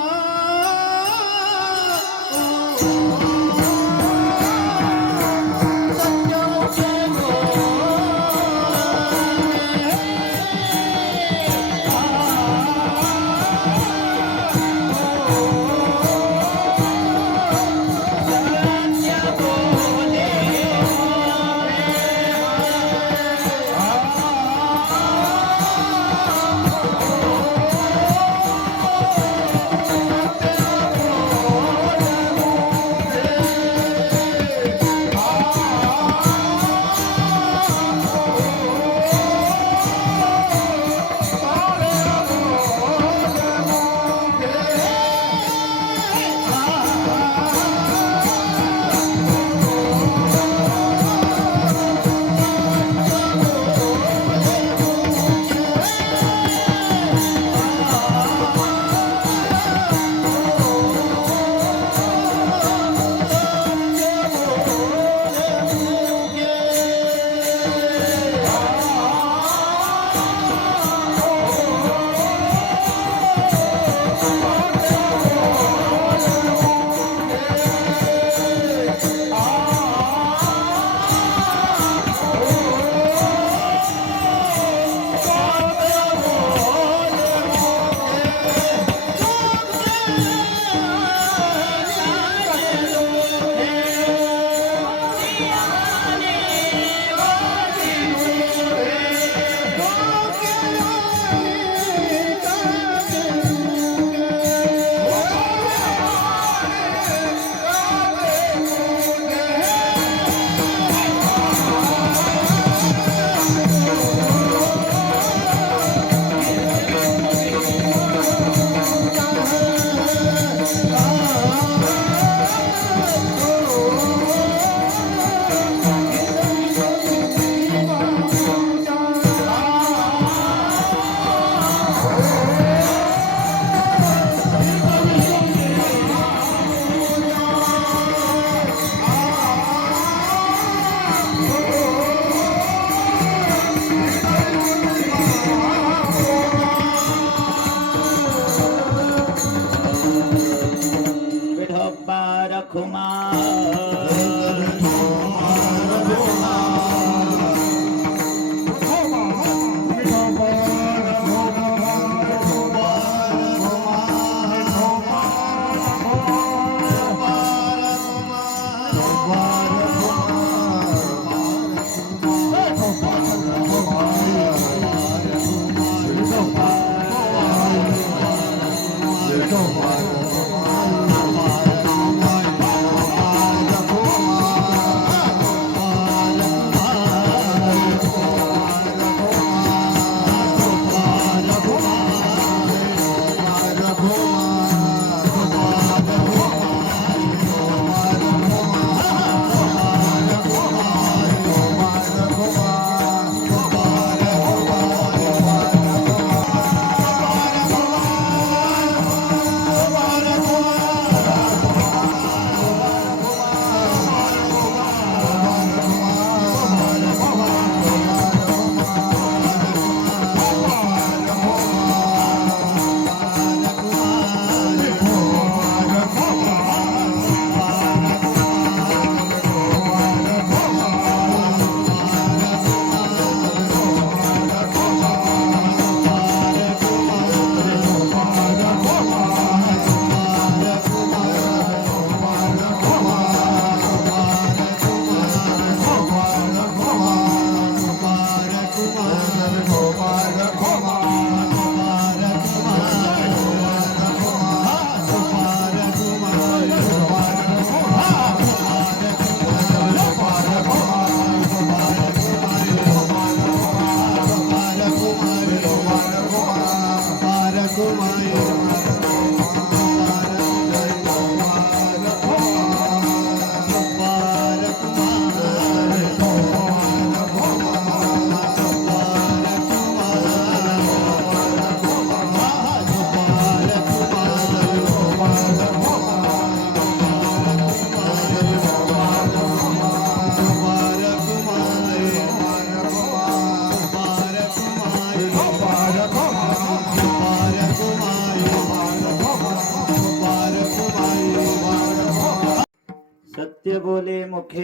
सत्य बोले मुखे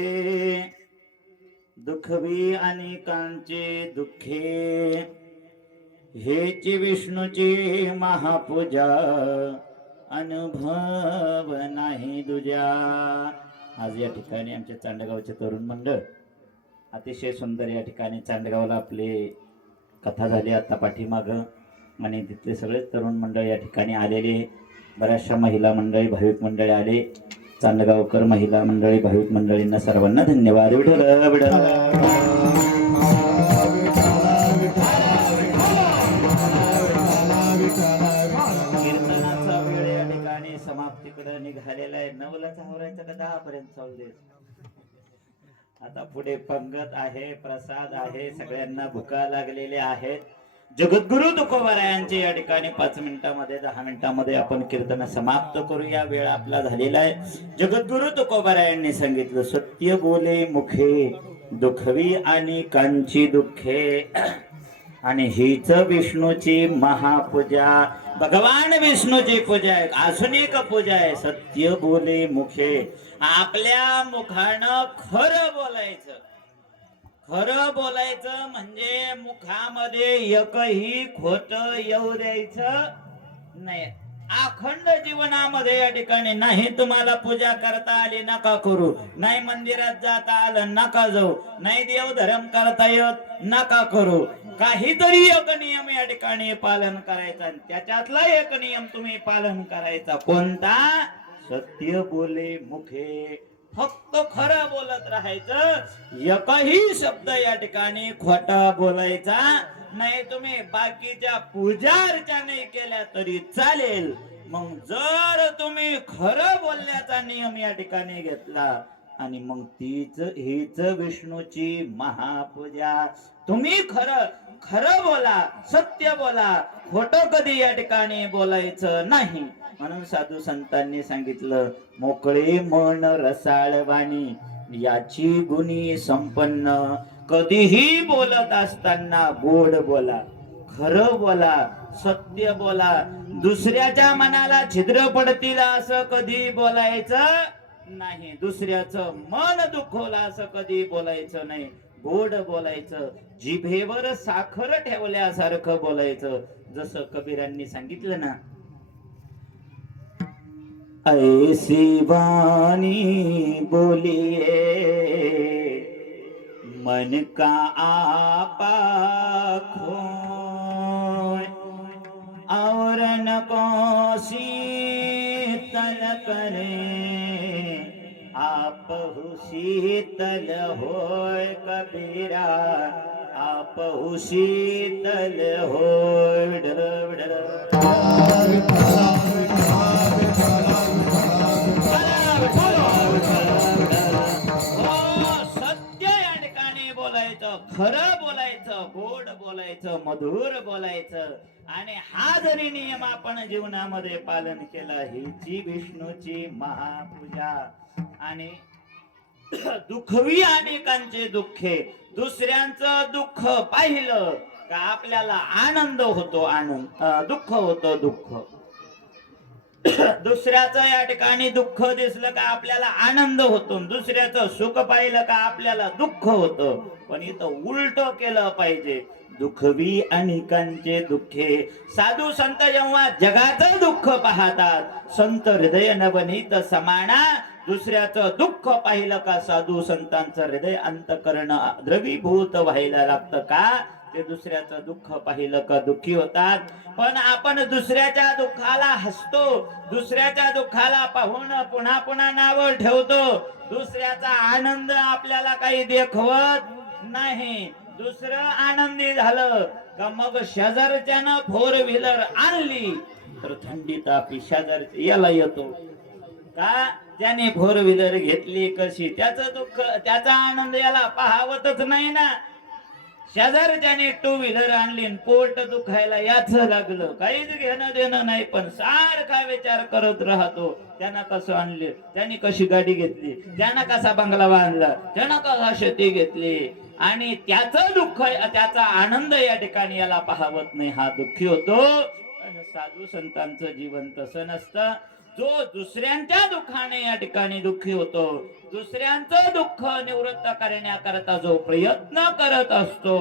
दुखवी अनेकांचे दुःखे हेची विष्णूची महापूजा अनुभव नाही दुजा. आज या ठिकाणी आमच्या चांडगावचे तरुण मंडळ अतिशय सुंदर या ठिकाणी चांडगावला आपले कथा झाली आता पाठीमाग आणि तिथले सगळेच तरुण मंडळ या ठिकाणी आलेले. बऱ्याचशा महिला मंडळी भाविक मंडळी आले. चांदगावकर महिला मंडळी भाविक मंडळींना सर्वांना धन्यवाद. विठ्ठल विठ्ठल. कीर्तनाचा वेळ या ठिकाणी समाप्तीकडे निघालेला आहे. 9ला आवरायचं का 10 पर्यंत चालू दे. आता पुढे पंगत आहे, प्रसाद आहे, सगळ्यांना भुका लागलेल्या आहेत. जगद्गुरु तुकोबारायांचे या ठिकाणी 5 मिनिटांमध्ये 10 मिनिटांमध्ये आपण कीर्तन समाप्त करूया. वेळ आपला झालेला आहे. जगद्गुरु तुकोबारायांनी सांगितलं सत्य बोले मुखे दुखवी आणि कांची दुःखे आणि हीच विष्णूची महापूजा. भगवान विष्णूची पूजा आहे, आसुनिक पूजा आहे. सत्य बोले मुखे, आपल्या मुखानं खरं बोलायचं. खरं बोलायचं म्हणजे मुखामध्ये एकही खोट येऊ द्यायचं नाही. अखंड जीवनामध्ये या ठिकाणी नाही तुम्हाला पूजा करता आली नका करू, नाही मंदिरात जाता आलं नका जाऊ, नाही देव धर्म करता येत नका करू. काहीतरी एक नियम या ठिकाणी पालन करायचा आणि त्याच्यातला एक नियम तुम्ही पालन करायचा. कोणता? सत्य बोले मुखे, फक्त खरं बोलत राहायचं. एकही शब्द या ठिकाणी खोटा बोलायचा नाही. तुम्ही बाकीच्या पूजा अर्चा नाही केल्या तरी चालेल. मग जर तुम्ही खरं बोलण्याचा नियम या ठिकाणी घेतला आणि मग हीच विष्णूची महापूजा. तुम्ही खरं बोला, सत्य बोला, खोटं कधी या ठिकाणी बोलायचं नाही. म्हणून साधू संतांनी सांगितलं मोकळे मन रसाळ वाणी याची गुणी संपन्न. कधीही बोलत असताना गोड बोला, खरं बोला, सत्य बोला. दुसऱ्याच्या मनाला छिद्र पडतील असं कधी बोलायचं नाही. दुसऱ्याचं मन दुखवलं असं कधी बोलायचं नाही. गोड बोलायचं, जिभेवर साखर ठेवल्यासारखं बोलायचं. जसं कबीरांनी सांगितलं ना, ऐसी वाणी बोलिए मन का आपा खोय और न को शीतल करे आप शीतल होय कबीरा आप शीतल होय. सत्य या ठिकाणी बोलायचं, खरं बोलायचं, गोड बोलायचं, मधुर बोलायचं. आणि हा जरी नियम आपण जीवनामध्ये पालन केला, हीची विष्णूची महापूजा. आणि दुखवी अनेकांचे दुःखे, दुसऱ्यांचं दुःख पाहिलं का आपल्याला आनंद होतो, दुःख होतं दुःख. दुसऱ्याचं या ठिकाणी दुःख दिसलं का आपल्याला आनंद होतो, दुसऱ्याचं सुख पाहिलं का आपल्याला दुःख होतं. पण इथं उलट केलं पाहिजे. दुखवी अनेकांचे दुःखे. साधू संत जेव्हा जगाचं दुःख पाहतात, संत हृदय न बनीत समाना. दुसऱ्याचं दुःख पाहिलं का साधू संतांचं हृदय अंतकरण द्रवीभूत व्हायला लागतं. का? ते दुसऱ्याचं दुःख पाहिलं का दुःखी होतात. पण आपण दुसऱ्याच्या दुःखाला हसतो, दुसऱ्याच्या दुःखाला पाहून पुन्हा पुन्हा नाव ठेवतो. दुसऱ्याचा आनंद आपल्याला काही देखवत नाही. दुसरं आनंदी झालं का मग शेजारच्यानं 4 व्हीलर आणली तर थंडी तापी शेजारच्या याला येतो. का? त्याने 4 व्हीलर घेतली कशी, त्याचं दुःख, त्याचा आनंद याला पाहावतच नाही ना. शेजारच्याने 2 व्हीलर आणली, पोट दुखायला याच लागलं, काहीच घेणं देणं नाही. पण सारखा विचार करत राहतो, त्यांना कसं आणले, त्यांनी कशी गाडी घेतली, त्यांना कसा बंगला बांधला, त्यांना कसा शेती घेतली. आणि त्याचं दुःख, त्याचा आनंद या ठिकाणी याला पाहावत नाही, हा दुःखी होतो. साधू संतांचं जीवन तसं नसतं. जो दुसऱ्यांच्या दुःखाने या ठिकाणी दुःखी होतो, दुसऱ्यांचं दुःख निवृत्त करण्याकरता जो प्रयत्न करत असतो,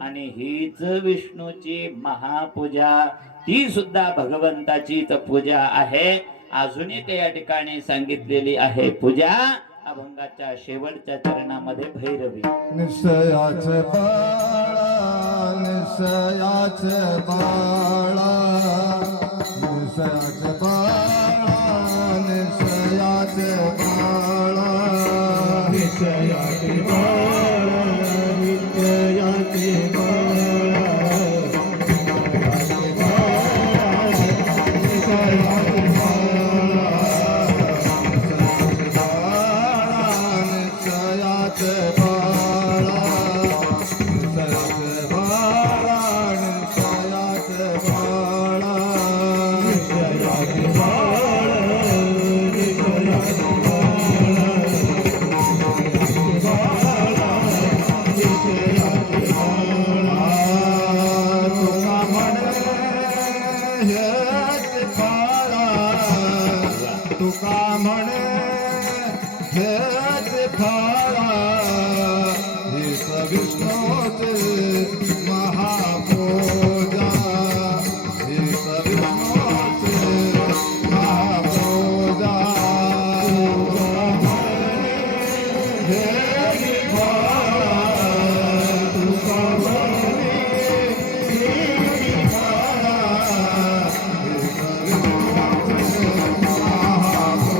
आणि हीच विष्णूची महापूजा, ती सुद्धा भगवंताचीच पूजा आहे. अजून एक या ठिकाणी सांगितलेली आहे पूजा अभंगाच्या शेवटच्या चरणामध्ये भैरवी. निश्चयाच बाळा, निश्चयाच बाळा, निश्चयाच बाळा, निश्चयाच बाळा, निश्चयाच बाळा, निश्चयाच तुका म्हणे हेच फाळा, हेच विष्णूचे महापूजा, हेच विष्णूचे महापूजा. हेच फाळा, तुका म्हणे हेच फाळा, हेच विष्णूचे महापूजा.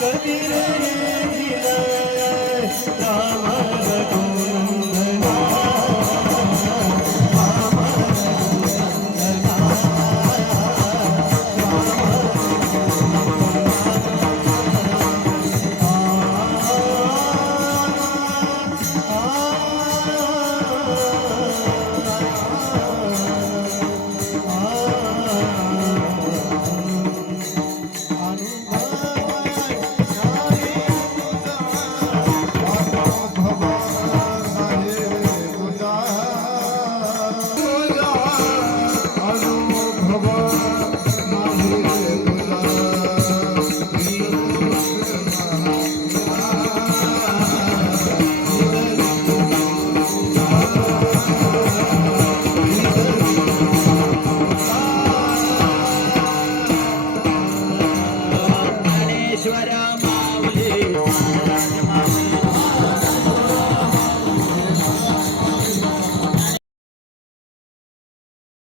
कधी रे